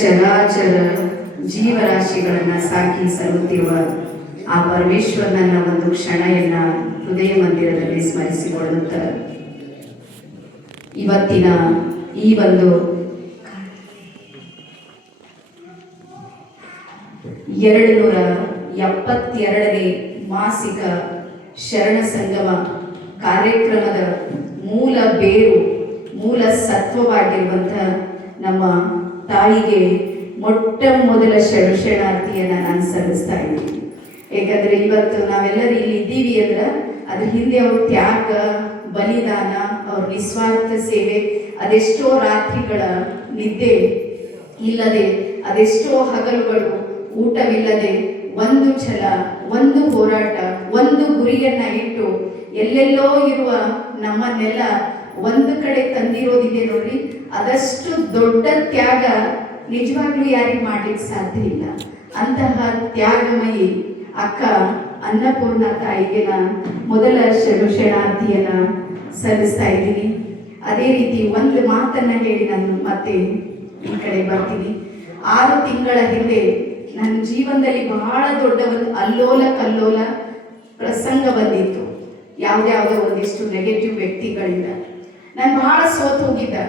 ಚರಾಚರ ಜೀವರಾಶಿಗಳನ್ನು ಸಾಕಿ ಸಲ್ಲುತ್ತಿರುವ ಆ ಪರಮೇಶ್ವರನನ್ನ ಒಂದು ಕ್ಷಣಯನ್ನ ಹೃದಯ ಮಂದಿರದಲ್ಲಿ ಸ್ಮರಿಸಿಕೊಳ್ಳುತ್ತ ಇವತ್ತಿನ ಈ ಒಂದು 272ನೇ ಮಾಸಿಕ ಶರಣ ಸಂಗಮ ಕಾರ್ಯಕ್ರಮದ ಮೂಲ ಬೇರು ಮೂಲ ಸತ್ವವಾಗಿರುವಂತಹ ನಮ್ಮ ತಾಯಿಗೆ ಮೊಟ್ಟ ಮೊದಲ ಶರಣಾರ್ಥಿಯನ್ನ ನಾನು ಸಲ್ಲಿಸ್ತಾ ಇದ್ದೀನಿ. ಯಾಕಂದ್ರೆ ಇವತ್ತು ನಾವೆಲ್ಲರೂ ಇಲ್ಲಿ ಇದ್ದೀವಿ ಅಂದ್ರೆ ಅದ್ರ ಹಿಂದೆ ಅವ್ರ ತ್ಯಾಗ, ಬಲಿದಾನ, ಅವ್ರ ನಿಸ್ವಾರ್ಥ ಸೇವೆ, ಅದೆಷ್ಟೋ ರಾತ್ರಿಗಳ ನಿದ್ದೆ ಇಲ್ಲದೆ, ಅದೆಷ್ಟೋ ಹಗಲುಗಳು ಊಟವಿಲ್ಲದೆ, ಒಂದು ಛಲ, ಒಂದು ಹೋರಾಟ, ಒಂದು ಗುರಿಯನ್ನ ಇಟ್ಟು ಎಲ್ಲೆಲ್ಲೋ ಇರುವ ನಮ್ಮನ್ನೆಲ್ಲ ಒಂದು ಕಡೆ ತಂದಿರೋದಿದೆ ನೋಡ್ರಿ. ಅದಷ್ಟು ದೊಡ್ಡ ತ್ಯಾಗ ನಿಜವಾಗ್ಲೂ ಯಾರಿಗೆ ಮಾಡ್ಲಿಕ್ಕೆ ಸಾಧ್ಯ ಇಲ್ಲ. ಅಂತಹ ತ್ಯಾಗಮಯಿ ಅಕ್ಕ ಅನ್ನಪೂರ್ಣ ತಾಯಿಗೆ ನಾನು ಮೊದಲ ಶರಣಾರ್ಥಿಯನ್ನ ಸಲ್ಲಿಸ್ತಾ ಇದ್ದೀನಿ. ಅದೇ ರೀತಿ ಒಂದು ಮಾತನ್ನ ಹೇಳಿ ನಾನು ಮತ್ತೆ ಈ ಕಡೆ ಬರ್ತೀನಿ. 6 ತಿಂಗಳ ಹಿಂದೆ ನನ್ನ ಜೀವನದಲ್ಲಿ ಬಹಳ ದೊಡ್ಡ ಒಂದು ಅಲ್ಲೋಲ ಕಲ್ಲೋಲ ಪ್ರಸಂಗ ಬಂದಿತ್ತು. ಯಾವ್ದಾವುದೋ ಒಂದಿಷ್ಟು ನೆಗೆಟಿವ್ ವ್ಯಕ್ತಿಗಳಿಂದ ನಾನು ಬಹಳ ಸೋತು ಹೋಗಿದ್ದೆ.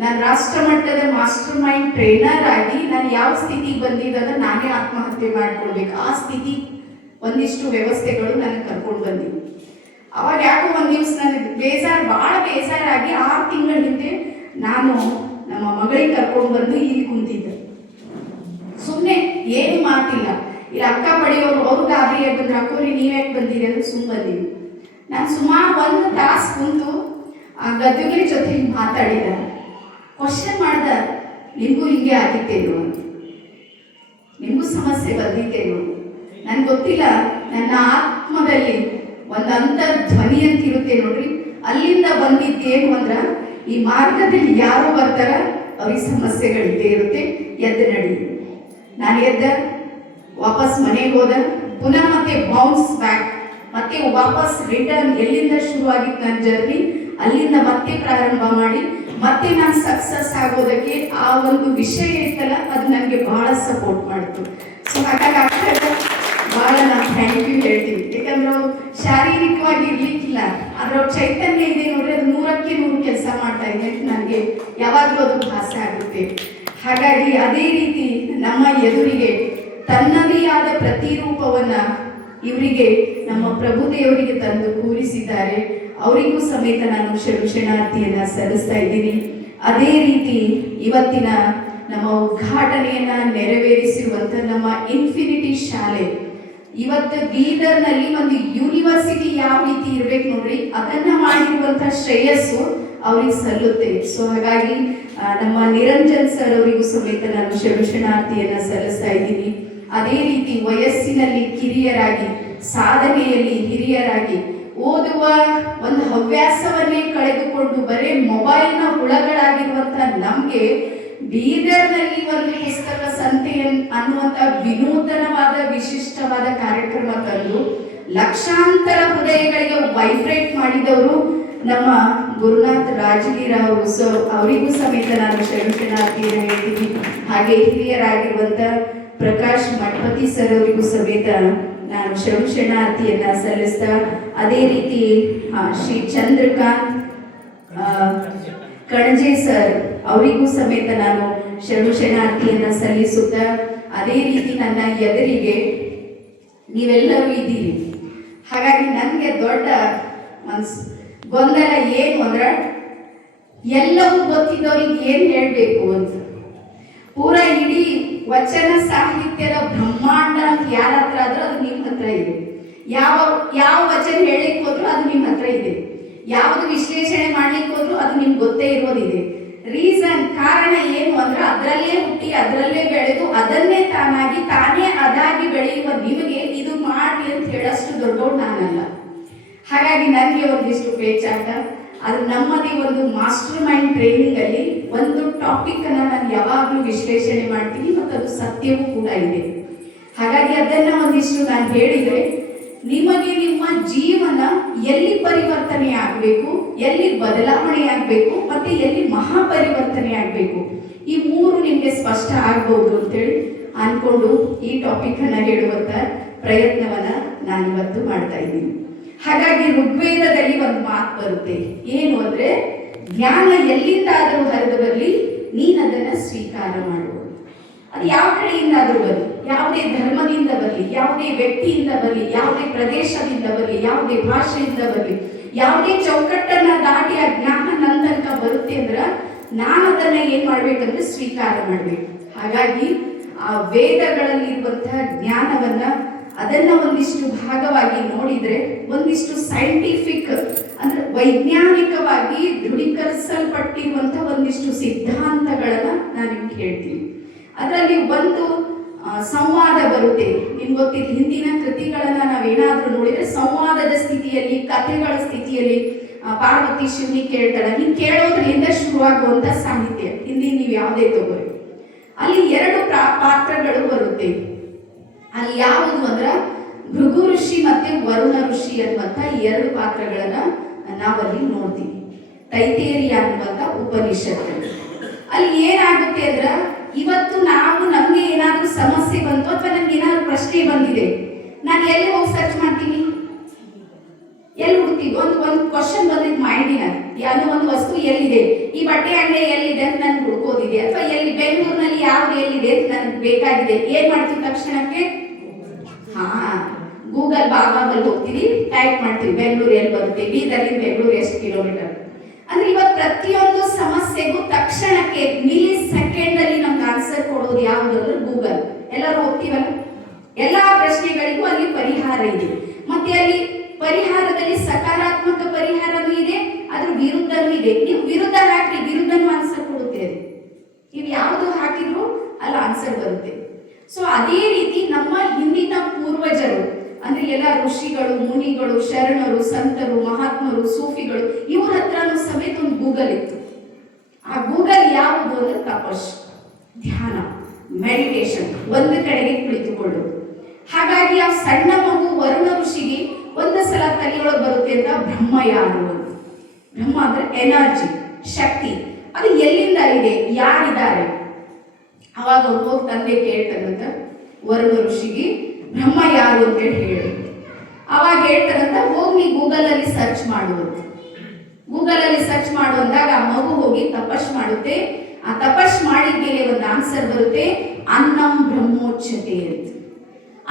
ನಾನು ರಾಷ್ಟ್ರ ಮಟ್ಟದ ಮಾಸ್ಟರ್ ಮೈಂಡ್ ಟ್ರೈನರ್ ಆಗಿ ನಾನು ಯಾವ ಸ್ಥಿತಿಗೆ ಬಂದಿದ್ದ ನಾನೇ ಆತ್ಮಹತ್ಯೆ ಮಾಡ್ಕೊಳ್ಬೇಕು, ಆ ಸ್ಥಿತಿ ಒಂದಿಷ್ಟು ವ್ಯವಸ್ಥೆಗಳು ನನಗೆ ಕರ್ಕೊಂಡು ಬಂದಿವೆ. ಅವಾಗ ಯಾಕೋ ಒಂದು ದಿವಸ ನನಗೆ ಬಹಳ ಬೇಜಾರಾಗಿ 6 ತಿಂಗಳ ಹಿಂದೆ ನಾನು ನಮ್ಮ ಮಗಳಿಗೆ ಕರ್ಕೊಂಡು ಬಂದು ಇಲ್ಲಿ ಕುಂತಿದ್ದೆ. ಸುಮ್ಮನೆ ಏನು ಮಾತಿಲ್ಲ, ಇಲ್ಲಿ ಅಕ್ಕ ಪಡೆಯೋರು ಅವ್ರು ಗಾಬರಿ ಬಂದ್ರೆ ಅಕ್ಕೋರಿ ನೀವ್ಯಾಕೆ ಬಂದಿರಿ ಅಂದ್ರೆ ಬಂದೀವಿ. ನಾನು ಸುಮಾರು 1 ತಾಸು ಕುಂತು ಆ ಗದ್ದುಗಿರಿ ಜೊತೆ ಮಾತಾಡಿದ, ಕ್ವಶನ್ ಮಾಡ್ದ, ನಿಮಗೂ ಹಿಂಗೆ ಆಗಿತ್ತೇನು ಅಂತ, ನಿಮಗೂ ಸಮಸ್ಯೆ ಬಂದಿತ್ತೇನು, ನನ್ಗೆ ಗೊತ್ತಿಲ್ಲ. ನನ್ನ ಆತ್ಮದಲ್ಲಿ ಒಂದು ಅಂತರ್ ಧ್ವನಿ ಅಂತ ಇರುತ್ತೆ ನೋಡ್ರಿ, ಅಲ್ಲಿಂದ ಬಂದಿದ್ದೇನು ಅಂದ್ರ ಈ ಮಾರ್ಗದಲ್ಲಿ ಯಾರು ಬರ್ತಾರ ಅವ್ರಿಗೆ ಸಮಸ್ಯೆಗಳಿದ್ದೇ ಇರುತ್ತೆ, ಎದ್ದು ನಡಿ. ನಾನು ಎದ್ದ, ವಾಪಸ್ ಮನೆಗೆ ಹೋದ, ಪುನಃ ಮತ್ತೆ ಬೌನ್ಸ್ ಬ್ಯಾಕ್, ಮತ್ತೆ ವಾಪಸ್ ರಿಟರ್ನ್. ಎಲ್ಲಿಂದ ಶುರುವಾಗಿತ್ತು ನನ್ನ ಜರ್ನಿ ಅಲ್ಲಿಂದ ಮತ್ತೆ ಪ್ರಾರಂಭ ಮಾಡಿ ಮತ್ತೆ ನಾನು ಸಕ್ಸಸ್ ಆಗೋದಕ್ಕೆ ಆ ಒಂದು ವಿಷಯ ಇತ್ತಲ್ಲ ಅದು ನನಗೆ ಬಹಳ ಸಪೋರ್ಟ್ ಮಾಡಿತು. ಸೊ ಹಾಗಾಗಿ ಬಹಳ ನಾನು ಥ್ಯಾಂಕ್ ಯು ಹೇಳ್ತೀನಿ. ಯಾಕಂದ್ರೆ ಶಾರೀರಿಕವಾಗಿ ಇರ್ಲಿಕ್ಕಿಲ್ಲ, ಅದ್ರ ಚೈತನ್ಯ ಇದೆ ನೋಡ್ರಿ, ಅದು 100ಕ್ಕೆ 100 ಕೆಲಸ ಮಾಡ್ತಾ ಇದೆ ಅಂತ ನನಗೆ ಯಾವಾಗಲೂ ಅದು ಭಾಸ ಆಗುತ್ತೆ. ಹಾಗಾಗಿ ಅದೇ ರೀತಿ ನಮ್ಮ ಎದುರಿಗೆ ತನ್ನದೇ ಆದ ಪ್ರತಿರೂಪವನ್ನ ಇವರಿಗೆ ನಮ್ಮ ಪ್ರಭುದೇವರಿಗೆ ತಂದು ಕೂರಿಸಿದ್ದಾರೆ. ಅವರಿಗೂ ಸಮೇತ ನಾನು ಶರಣಾರ್ಥಿಯನ್ನ ಸಲ್ಲಿಸ್ತಾ ಇದ್ದೀನಿ. ಅದೇ ರೀತಿ ಇವತ್ತಿನ ನಮ್ಮ ಉದ್ಘಾಟನೆಯನ್ನ ನೆರವೇರಿಸಿರುವಂತ ನಮ್ಮ ಇನ್ಫಿನಿಟಿ ಶಾಲೆ, ಇವತ್ತು ಬೀದರ್ನಲ್ಲಿ ಒಂದು ಯೂನಿವರ್ಸಿಟಿ ಯಾವ ರೀತಿ ಇರ್ಬೇಕು ನೋಡ್ರಿ, ಅದನ್ನ ಮಾಡಿರುವಂತಹ ಶ್ರೇಯಸ್ಸು ಅವ್ರಿಗೆ ಸಲ್ಲುತ್ತೆ. ಸೊ ಹಾಗಾಗಿ ನಮ್ಮ ನಿರಂಜನ್ ಸರ್ ಅವರಿಗೂ ಸಮೇತ ನಾನು ಶರಣಾರ್ಥಿಯನ್ನ ಸಲ್ಲಿಸ್ತಾ ಇದ್ದೀನಿ. ಅದೇ ರೀತಿ ವಯಸ್ಸಿನಲ್ಲಿ ಕಿರಿಯರಾಗಿ, ಸಾಧನೆಯಲ್ಲಿ ಹಿರಿಯರಾಗಿ, ಓದುವ ಒಂದು ಹವ್ಯಾಸವನ್ನೇ ಕಳೆದುಕೊಂಡು ಬರೇ ಮೊಬೈಲ್ನ ಹುಳಗಳಾಗಿರುವಂತಹ ನಮ್ಗೆ ಬೀದರ್ನಲ್ಲಿ ಒಂದು ಪುಸ್ತಕ ಸಂತೆ ಅನ್ನುವಂತ ವಿನೂತನವಾದ ವಿಶಿಷ್ಟವಾದ ಕಾರ್ಯಕ್ರಮ ತಂದು ಲಕ್ಷಾಂತರ ಹೃದಯಗಳಿಗೆ ವೈಬ್ರೇಟ್ ಮಾಡಿದವರು ನಮ್ಮ ಗುರುನಾಥ್ ರಾಜಗೀರ ಅವರು. ಸೊ ಅವರಿಗೂ ಸಮೇತ ನಾನು ಶರಣಾರ್ಥಿಯನ್ನು ಹೇಳ್ತೀನಿ. ಹಾಗೆ ಹಿರಿಯರಾಗಿರುವಂತ ಪ್ರಕಾಶ್ ಮಠಪತಿ ಸರ್ ಅವರಿಗೂ ಸಮೇತ ನಾನು ಶರಣಾರ್ಥಿಯನ್ನ ಸಲ್ಲಿಸ್ತಾ, ಅದೇ ರೀತಿ ಶ್ರೀ ಚಂದ್ರಕಾಂತ್ ಕಣಜೆ ಸರ್ ಅವರಿಗೂ ಸಮೇತ ನಾನು ಶರಣಾರ್ಥಿಯನ್ನ ಸಲ್ಲಿಸುತ್ತಾ, ಅದೇ ರೀತಿ ನನ್ನ ಎದುರಿಗೆ ನೀವೆಲ್ಲರೂ ಇದ್ದೀರಿ. ಹಾಗಾಗಿ ನನಗೆ ದೊಡ್ಡ ಗೊಂದಲ ಏನು ಅಂದ್ರೆ ಎಲ್ಲವೂ ಗೊತ್ತಿದ್ದವ್ರಿಗೆ ಏನು ಹೇಳಬೇಕು ಅಂತ. ಪೂರಾ ಇಡೀ ವಚನ ಸಾಹಿತ್ಯದ ಬ್ರಹ್ಮಾಂಡ ಅಂತ ಯಾರ ಹತ್ರ ಆದ್ರೂ ಅದು ನಿಮ್ಮ ಹತ್ರ ಇದೆ. ಯಾವ ವಚನ ಹೇಳಿಕ್ ಹೋದ್ರು ಅದು ನಿಮ್ಮ ಹತ್ರ ಇದೆ. ಯಾವುದು ವಿಶ್ಲೇಷಣೆ ಮಾಡ್ಲಿಕ್ಕೆ ಹೋದ್ರು ಅದು ನಿಮ್ಗೆ ಗೊತ್ತೇ ಇರೋದಿದೆ. ರೀಸನ್, ಕಾರಣ ಏನು ಅಂದ್ರೆ ಅದರಲ್ಲೇ ಹುಟ್ಟಿ ಅದರಲ್ಲೇ ಬೆಳೆದು ಅದನ್ನೇ ತಾನೇ ಅದಾಗಿ ಬೆಳೆಯುವ ನಿಮಗೆ ಇದು ಮಾಡಿ ಅಂತ ಹೇಳಷ್ಟು ದೊಡ್ಡವ್ರು ನಾನಲ್ಲ. ಹಾಗಾಗಿ ನನಗೆ ಒಂದಿಷ್ಟು ಪೇಚಾಟ, ಅದು ನಮ್ಮದೇ ಒಂದು ಮಾಸ್ಟರ್ ಮೈಂಡ್ ಟ್ರೈನಿಂಗ್ ಅಲ್ಲಿ ಒಂದು ಟಾಪಿಕ್ ಅನ್ನ ನಾನು ಯಾವಾಗಲೂ ವಿಶ್ಲೇಷಣೆ ಮಾಡ್ತೀನಿ ಮತ್ತು ಅದು ಸತ್ಯವೂ ಕೂಡ ಇದೆ. ಹಾಗಾಗಿ ಅದನ್ನ ಒಂದಿಷ್ಟು ನಾನು ಹೇಳಿದ್ರೆ ನಿಮಗೆ ನಿಮ್ಮ ಜೀವನ ಎಲ್ಲಿ ಪರಿವರ್ತನೆ ಆಗಬೇಕು, ಎಲ್ಲಿ ಬದಲಾವಣೆ ಆಗಬೇಕು, ಮತ್ತೆ ಎಲ್ಲಿ ಮಹಾಪರಿವರ್ತನೆ ಆಗಬೇಕು, ಈ ಮೂರು ನಿಮಗೆ ಸ್ಪಷ್ಟ ಆಗ್ಬೋದು ಅಂತೇಳಿ ಅನ್ಕೊಂಡು ಈ ಟಾಪಿಕ್ ಅನ್ನ ಹೇಳುವಂತ ಪ್ರಯತ್ನವನ್ನ ನಾನಿವತ್ತು ಮಾಡ್ತಾ ಇದ್ದೀನಿ. ಹಾಗಾಗಿ ಋಗ್ವೇದದಲ್ಲಿ ಒಂದು ಮಾತು ಬರುತ್ತೆ, ಏನು ಅಂದ್ರೆ ಜ್ಞಾನ ಎಲ್ಲಿಂದಾದರೂ ಹರಿದು ಬರಲಿ, ನೀನದನ್ನ ಸ್ವೀಕಾರ ಮಾಡುವ. ಅದು ಯಾವ ಕಡೆಯಿಂದಾದರೂ ಬರಲಿ, ಯಾವುದೇ ಧರ್ಮದಿಂದ ಬರಲಿ, ಯಾವುದೇ ವ್ಯಕ್ತಿಯಿಂದ ಬರಲಿ, ಯಾವುದೇ ಪ್ರದೇಶದಿಂದ ಬರಲಿ, ಯಾವುದೇ ಭಾಷೆಯಿಂದ ಬರಲಿ, ಯಾವುದೇ ಚೌಕಟ್ಟನ್ನ ದಾಟಿ ಆ ಜ್ಞಾನ ನನ್ನ ತನಕ ಬರುತ್ತೆ ಅಂದ್ರೆ ನಾನು ಅದನ್ನ ಏನ್ ಮಾಡ್ಬೇಕಂದ್ರೆ ಸ್ವೀಕಾರ ಮಾಡ್ಬೇಕು. ಹಾಗಾಗಿ ಆ ವೇದಗಳಲ್ಲಿ ಇರುವಂತಹ ಜ್ಞಾನವನ್ನ ಅದನ್ನ ಒಂದಿಷ್ಟು ಭಾಗವಾಗಿ ನೋಡಿದ್ರೆ ಒಂದಿಷ್ಟು ಸೈಂಟಿಫಿಕ್ ಅಂದ್ರೆ ವೈಜ್ಞಾನಿಕವಾಗಿ ದೃಢೀಕರಿಸಲ್ಪಟ್ಟಿರುವಂತಹ ಒಂದಿಷ್ಟು ಸಿದ್ಧಾಂತಗಳನ್ನ ನಾನು ನಿಮ್ಗೆ ಹೇಳ್ತೀನಿ. ಅದರಲ್ಲಿ ಒಂದು ಸಂವಾದ ಬರುತ್ತೆ. ನಿಮ್ಗೆ ಗೊತ್ತಿಲ್ಲ, ಹಿಂದಿನ ಕೃತಿಗಳನ್ನ ನಾವೇನಾದ್ರೂ ನೋಡಿದ್ರೆ ಸಂವಾದದ ಸ್ಥಿತಿಯಲ್ಲಿ, ಕಥೆಗಳ ಸ್ಥಿತಿಯಲ್ಲಿ ಪಾರ್ವತಿ ಶಿವನಿ ಕೇಳ್ತಾಳೆ, ನೀನ್ ಕೇಳೋದ್ರಿಂದ ಶುರುವಾಗುವಂತ ಸಾಹಿತ್ಯ. ಹಿಂದಿನ ನೀವು ಯಾವುದೇ ತಗೋರಿ, ಅಲ್ಲಿ ಎರಡು ಪಾತ್ರಗಳು ಬರುತ್ತೆ. ಅಲ್ಲಿ ಯಾವುದು ಅಂದ್ರ ಭೃಗು ಋಷಿ ಮತ್ತೆ ವರುಣ ಋಷಿ ಅನ್ನುವಂತ ಎರಡು ಪಾತ್ರಗಳನ್ನ ನಾವಲ್ಲಿ ನೋಡ್ತೀವಿ. ತೈತೇರಿಯ ಅನ್ನುವಂತ ಉಪನಿಷತ್ತು ಅಲ್ಲಿ ಏನಾಗುತ್ತೆ ಅಂದ್ರ, ಇವತ್ತು ನಾವು ನಮ್ಗೆ ಏನಾದ್ರೂ ಸಮಸ್ಯೆ ಬಂತು ಅಥವಾ ನಮ್ಗೆ ಏನಾದ್ರೂ ಪ್ರಶ್ನೆ ಬಂದಿದೆ, ನಾನು ಎಲ್ಲಿ ಹೋಗಿ ಸರ್ಚ್ ಮಾಡ್ತೀನಿ, ಎಲ್ಲಿ ಹುಡುಕ್ತೀವಿ? ಒಂದು ಕ್ವಶನ್ ಬಂದಿದ್ ಮೈಂಡಿನ, ಯಾವುದೋ ಒಂದು ವಸ್ತು ಎಲ್ಲಿದೆ, ಈ ಬಟ್ಟೆ ಅಂಗಡಿ ಎಲ್ಲಿದೆ ಅಂತ ನನ್ಗೆ ಹುಡ್ಕೋದಿದೆ, ಅಥವಾ ಎಲ್ಲಿ ಬೆಂಗಳೂರಿನಲ್ಲಿ ಯಾವ್ದು ಎಲ್ಲಿದೆ ಅಂತ ನನ್ಗೆ ಬೇಕಾಗಿದೆ. ಏನ್ ಮಾಡ್ತೀವಿ ತಕ್ಷಣಕ್ಕೆ? ಗೂಗಲ್ ಬಾಬಾದಲ್ಲಿ ಹೋಗ್ತೀವಿ, ಟೈಪ್ ಮಾಡ್ತೀವಿ ಬೆಂಗಳೂರು ಎಲ್ಲಿ ಬರುತ್ತೆ, ಬೀದರ್ಲಿ ಬೆಂಗಳೂರು ಎಷ್ಟು ಕಿಲೋಮೀಟರ್. ಅಂದ್ರೆ ಇವತ್ತು ಪ್ರತಿಯೊಂದು ಸಮಸ್ಯೆಗೂ ತಕ್ಷಣಕ್ಕೆ ಮಿಲಿ ಸೆಕೆಂಡ್ ಅಲ್ಲಿ ನಮ್ಗೆ ಆನ್ಸರ್ ಕೊಡೋದು ಯಾವುದು ಅಂದ್ರೆ ಗೂಗಲ್. ಎಲ್ಲರೂ ಹೋಗ್ತೀವಲ್ಲ, ಎಲ್ಲಾ ಪ್ರಶ್ನೆಗಳಿಗೂ ಅಲ್ಲಿ ಪರಿಹಾರ ಇದೆ. ಮತ್ತೆ ಅಲ್ಲಿ ಪರಿಹಾರದಲ್ಲಿ ಸಕಾರಾತ್ಮಕ ಪರಿಹಾರನೂ ಇದೆ, ಅದ್ರ ವಿರುದ್ಧನೂ ಇದೆ. ನೀವು ವಿರುದ್ಧ ಹಾಕಿ, ವಿರುದ್ಧನೂ ಆನ್ಸರ್ ಕೊಡುತ್ತೆ. ನೀವು ಯಾವುದು ಹಾಕಿದ್ರು ಅಲ್ಲಿ ಆನ್ಸರ್ ಬರುತ್ತೆ. ಸೊ ಅದೇ ರೀತಿ ನಮ್ಮ ಹಿಂದಿನ ಪೂರ್ವಜರು ಅಂದ್ರೆ ಎಲ್ಲ ಋಷಿಗಳು, ಮುನಿಗಳು, ಶರಣರು, ಸಂತರು, ಮಹಾತ್ಮರು, ಸೂಫಿಗಳು, ಇವ್ರ ಹತ್ರನೂ ಸಮೇತ ಒಂದು ಗೂಗಲ್ ಇತ್ತು. ಆ ಗೂಗಲ್ ಯಾವುದು ಅಂದ್ರೆ ತಪಸ್, ಧ್ಯಾನ, ಮೆಡಿಟೇಷನ್, ಒಂದು ಕಡೆಗೆ ಕುಳಿತುಕೊಳ್ಳೋದು. ಹಾಗಾಗಿ ಆ ಸಣ್ಣ ಮಗು ವರುಣ ಋಷಿಗೆ ಒಂದು ಸಲ ತಲೆಯೊಳಗೆ ಬರುತ್ತೆ ಅಂತ ಬ್ರಹ್ಮ ಯಾರು ಅಂತ. ಬ್ರಹ್ಮ ಅಂದ್ರೆ ಎನರ್ಜಿ, ಶಕ್ತಿ, ಅದು ಎಲ್ಲಿಂದ ಇದೆ, ಯಾರಿದ್ದಾರೆ? ಅವಾಗ ಅವ್ರು ಹೋಗಿ ತಂದೆ ಕೇಳ್ತಾರಂತ ವರುಣ ಋಷಿಗೆ, ಬ್ರಹ್ಮ ಯಾರು ಅಂತ ಹೇಳಿ. ಅವಾಗ ಹೇಳ್ತಾರಂತ, ಹೋಗಿ ನೀ ಗೂಗಲ್ ಅಲ್ಲಿ ಸರ್ಚ್ ಮಾಡುವಂತ. ಗೂಗಲ್ ಅಲ್ಲಿ ಸರ್ಚ್ ಮಾಡುವಂದಾಗ ಆ ಮಗು ಹೋಗಿ ತಪಸ್ ಮಾಡುತ್ತೆ. ಆ ತಪಸ್ ಮಾಡಿದ್ಮೇಲೆ ಒಂದು ಆನ್ಸರ್ ಬರುತ್ತೆ, ಅನ್ನಂ ಬ್ರಹ್ಮೋಚ್ಯತೆ ಅಂತ.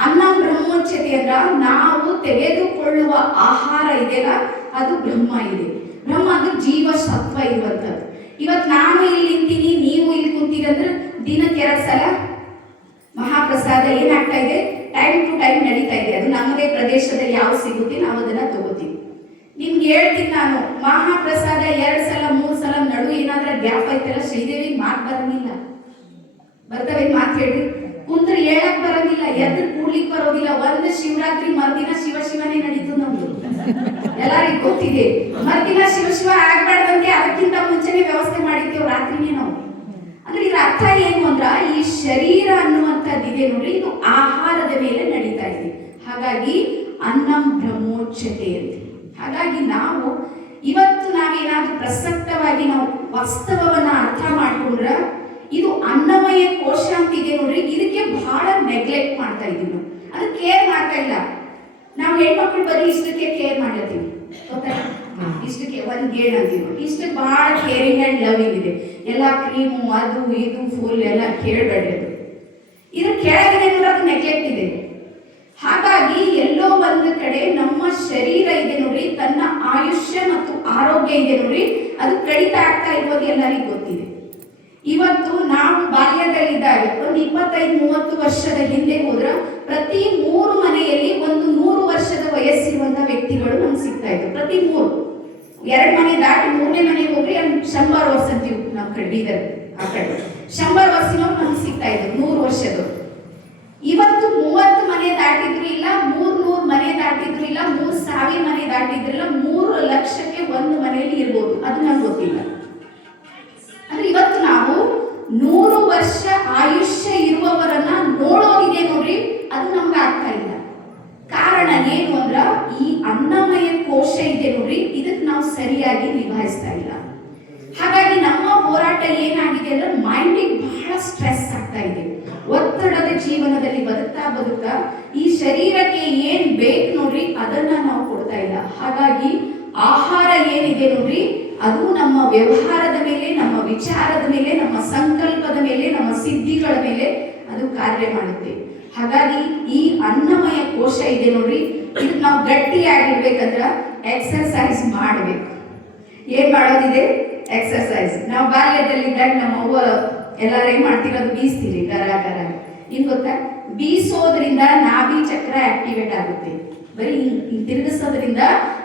ಅನ್ನಂ ಬ್ರಹ್ಮೋಚ್ಯತೆ ಅಂದ್ರ ನಾವು ತೆಗೆದುಕೊಳ್ಳುವ ಆಹಾರ ಇದೆಯಲ್ಲ ಅದು ಬ್ರಹ್ಮ ಇದೆ. ಬ್ರಹ್ಮ ಅಂದ್ರೆ ಜೀವ ಸತ್ವ ಇರುವಂತದ್ದು. ಇವತ್ತು ನಾನು ಇಲ್ಲಿ ನಿಂತೀನಿ, ನೀವು ಇಲ್ಲಿ ಕುಂತೀರಿ ಅಂದ್ರೆ ದಿನಕ್ಕೆ 2 ಸಲ ಮಹಾಪ್ರಸಾದ ಏನಾಗ್ತಾ ಇದೆ, ಟೈಮ್ ಟು ಟೈಮ್ ನಡೀತಾ ಇದೆ. ಅದು ನಮ್ಮದೇ ಪ್ರದೇಶದಲ್ಲಿ ಯಾವ ಸಿಗುತ್ತೆ ನಾವು ಅದನ್ನ ತಗೋತೀವಿ. ನಿಮ್ಗೆ ಹೇಳ್ತೀನಿ ನಾನು, ಮಹಾಪ್ರಸಾದ 2 ಸಲ 3 ಸಲ ನಡು ಏನಾದ್ರೂ ಗ್ಯಾಪ್ ಐತಲ್ಲ, ಶ್ರೀದೇವಿ ಮಾತು ಬರಂಗಿಲ್ಲ. ಬರ್ತವೆ ಮಾತು ಹೇಳ್ರಿ, ಕುಂತ್ರೆ ಹೇಳಕ್ ಬರಂಗಿಲ್ಲ, ಎದ್ರ ಕೂಡ್ಲಿಕ್ ಬರೋದಿಲ್ಲ. ಒಂದು ಶಿವರಾತ್ರಿ ಮರ್ದಿನ ಶಿವ ಶಿವನೇ ನಡೀತು ನಮ್ದು, ಎಲ್ಲರಿಗೂ ಗೊತ್ತಿದೆ. ಮರ್ದಿನ ಶಿವ ಶಿವ ಆಗ್ಬಾರ್ದಂತೆ ಅದಕ್ಕಿಂತ ಮುಂಚೆನೆ ವ್ಯವಸ್ಥೆ ಮಾಡಿದ್ದೇವೆ ರಾತ್ರಿನೇ ನಾವು. ಅಂದ್ರೆ ಇದ್ರ ಅರ್ಥ ಏನು ಅಂದ್ರ, ಈ ಶರೀರ ಅನ್ನುವಂಥದ್ದಿದೆ ನೋಡ್ರಿ, ಇದು ಆಹಾರದ ಮೇಲೆ ನಡೀತಾ ಇದೆ. ಹಾಗಾಗಿ ಅನ್ನಂ ಬ್ರಹ್ಮೋಚ್ಯತೆ ಅಂತ. ಹಾಗಾಗಿ ನಾವು ಇವತ್ತು ನಾವೇನಾದ್ರೂ ಪ್ರಸಕ್ತವಾಗಿ ನಾವು ವಾಸ್ತವವನ್ನ ಅರ್ಥ ಮಾಡ್ಕೊಂಡ್ರ, ಇದು ಅನ್ನಮಯ ಕೋಶ ಅಂತ ಇದೆ ನೋಡ್ರಿ, ಇದಕ್ಕೆ ಬಹಳ ನೆಗ್ಲೆಕ್ಟ್ ಮಾಡ್ತಾ ಇದೀವಿ ನಾವು. ಅದು ಕೇರ್ ಮಾಡ್ತಾ ಇಲ್ಲ. ನಾವು ಹೆಣ್ಮಕ್ಳು ಬರೀ ಇಷ್ಟಕ್ಕೆ ಕೇರ್ ಮಾಡ್ಲತ್ತೀವಿ, ಗೊತ್ತಾ? ಇಷ್ಟಕ್ಕೆ ಒಂದ್ ಗೇಣ್ ಅಂತೀವಿ, ಇಷ್ಟಕ್ಕೆ ಬಹಳ ಕೇರಿಂಗ್ ಅಂಡ್ ಲವಿಂಗ್ ಇದೆ. ಎಲ್ಲ ಕ್ರೀಮು ಅದು ಇದು ಫುಲ್ ಎಲ್ಲ ಕೇಳಬೇಡ್ರಿ. ಅದು ಇದ್ರ ಕೆಳಗಿದೆ ನೋಡೋದು ನೆಗ್ಲೆಕ್ಟ್ ಇದೆ. ಹಾಗಾಗಿ ಎಲ್ಲೋ ಒಂದು ಕಡೆ ನಮ್ಮ ಶರೀರ ಇದೆ ನೋಡ್ರಿ, ತನ್ನ ಆಯುಷ್ಯ ಮತ್ತು ಆರೋಗ್ಯ ಇದೆ ನೋಡ್ರಿ, ಅದು ಕಡಿತಾ ಆಗ್ತಾ ಇರೋದು ಎಲ್ಲರಿಗೂ ಗೊತ್ತಿದೆ. ಇವತ್ತು ನಾವು ಬಾಲ್ಯದಲ್ಲಿದ್ದಾಗ ಒಂದು 25-30 ವರ್ಷದ ಹಿಂದೆ ಹೋದ್ರ ಪ್ರತಿ 3 ಮನೆಯಲ್ಲಿ ಒಂದು 100 ವರ್ಷದ ವಯಸ್ಸಿರುವಂತಹ ವ್ಯಕ್ತಿಗಳು ನಮ್ಗೆ ಸಿಗ್ತಾ ಇದ್ರು. ಪ್ರತಿ 3, 2 ಮನೆ ದಾಟಿ 3ನೇ ಮನೆಗೆ ಹೋಗ್ರಿ 100 ವರ್ಷ ಅಂತೀವಿ ನಮ್ಮ ಕಡೆ ಬೀದರ್ ಆ ಕಡೆ 100 ವರ್ಷನವ್ರು ನಮ್ಗೆ ಸಿಗ್ತಾ ಇದ್ರು, 100 ವರ್ಷದವ್ರು. ಇವತ್ತು 30 ಮನೆ ದಾಟಿದ್ರು ಇಲ್ಲ, 300 ಮನೆ ದಾಟಿದ್ರು ಇಲ್ಲ, 3000 ಮನೆ ದಾಟಿದ್ರಿಲ್ಲ, 3 ಲಕ್ಷಕ್ಕೆ ಒಂದು ಮನೆಯಲ್ಲಿ ಇರ್ಬೋದು, ಅದು ನಮ್ಗೆ ಗೊತ್ತಿಲ್ಲ. ಅಂದ್ರೆ ಇವತ್ತು ನಾವು 100 ವರ್ಷ ಆಯುಷ್ಯ ಇರುವವರನ್ನ ನೋಡೋದಿದೆ ನೋಡ್ರಿ, ಅದು ನಮ್ಗೆ ಆಗ್ತಾ ಇಲ್ಲ. ಕಾರಣ ಏನು ಅಂದ್ರ, ಈ ಅನ್ನಮಯ ಕೋಶ ಇದೆ ನೋಡ್ರಿ, ಇದಕ್ಕೆ ನಾವು ಸರಿಯಾಗಿ ನಿಭಾಯಿಸ್ತಾ ಇಲ್ಲ. ಹಾಗಾಗಿ ನಮ್ಮ ಹೋರಾಟ ಏನಾಗಿದೆ ಅಂದ್ರೆ ಮೈಂಡಿಗೆ ಆಗ್ತಾ ಇದೆ. ಒತ್ತಡದ ಜೀವನದಲ್ಲಿ ಬದುಕ್ತಾ ಈ ಶರೀರಕ್ಕೆ ಏನ್ ಬೇಕು ನೋಡ್ರಿ ಅದನ್ನ ನಾವು ಕೊಡ್ತಾ ಇಲ್ಲ. ಹಾಗಾಗಿ ಆಹಾರ ಏನಿದೆ ನೋಡ್ರಿ ಅದು ನಮ್ಮ ವ್ಯವಹಾರದ ಮೇಲೆ, ನಮ್ಮ ವಿಚಾರದ ಮೇಲೆ, ನಮ್ಮ ಸಂಕಲ್ಪದ ಮೇಲೆ, ನಮ್ಮ ಸಿದ್ಧಿಗಳ ಮೇಲೆ ಅದು ಕಾರ್ಯ ಮಾಡುತ್ತೆ. ಹಾಗಾಗಿ ಈ ಅನ್ನಮಯ ಕೋಶ ಇದೆ ನೋಡ್ರಿ, ಇದು ನಾವು ಗಟ್ಟಿಯಾಗಿರ್ಬೇಕಂದ್ರ ಎಕ್ಸರ್ಸೈಸ್ ಮಾಡಬೇಕು. ಏನ್ ಮಾಡೋದಿದೆ? ಎಕ್ಸರ್ಸೈಸ್. ನಾವು ಬಾಲ್ಯದಲ್ಲಿದ್ದಾಗ ನಮ್ಮ ಅವ್ವ ಎಲ್ಲಾರು ಏನ್ ಮಾಡ್ತಿರೋದು? ಬೀಸ್ತೀರಿ ಗರ ಗರ. ಏನ್ ಗೊತ್ತಾ? ಬೀಸೋದ್ರಿಂದ ನಾಭಿ ಚಕ್ರ ಆಕ್ಟಿವೇಟ್ ಆಗುತ್ತೆ. ಬರೀ ತಿರುಗಿಸೋದ್ರಿಂದ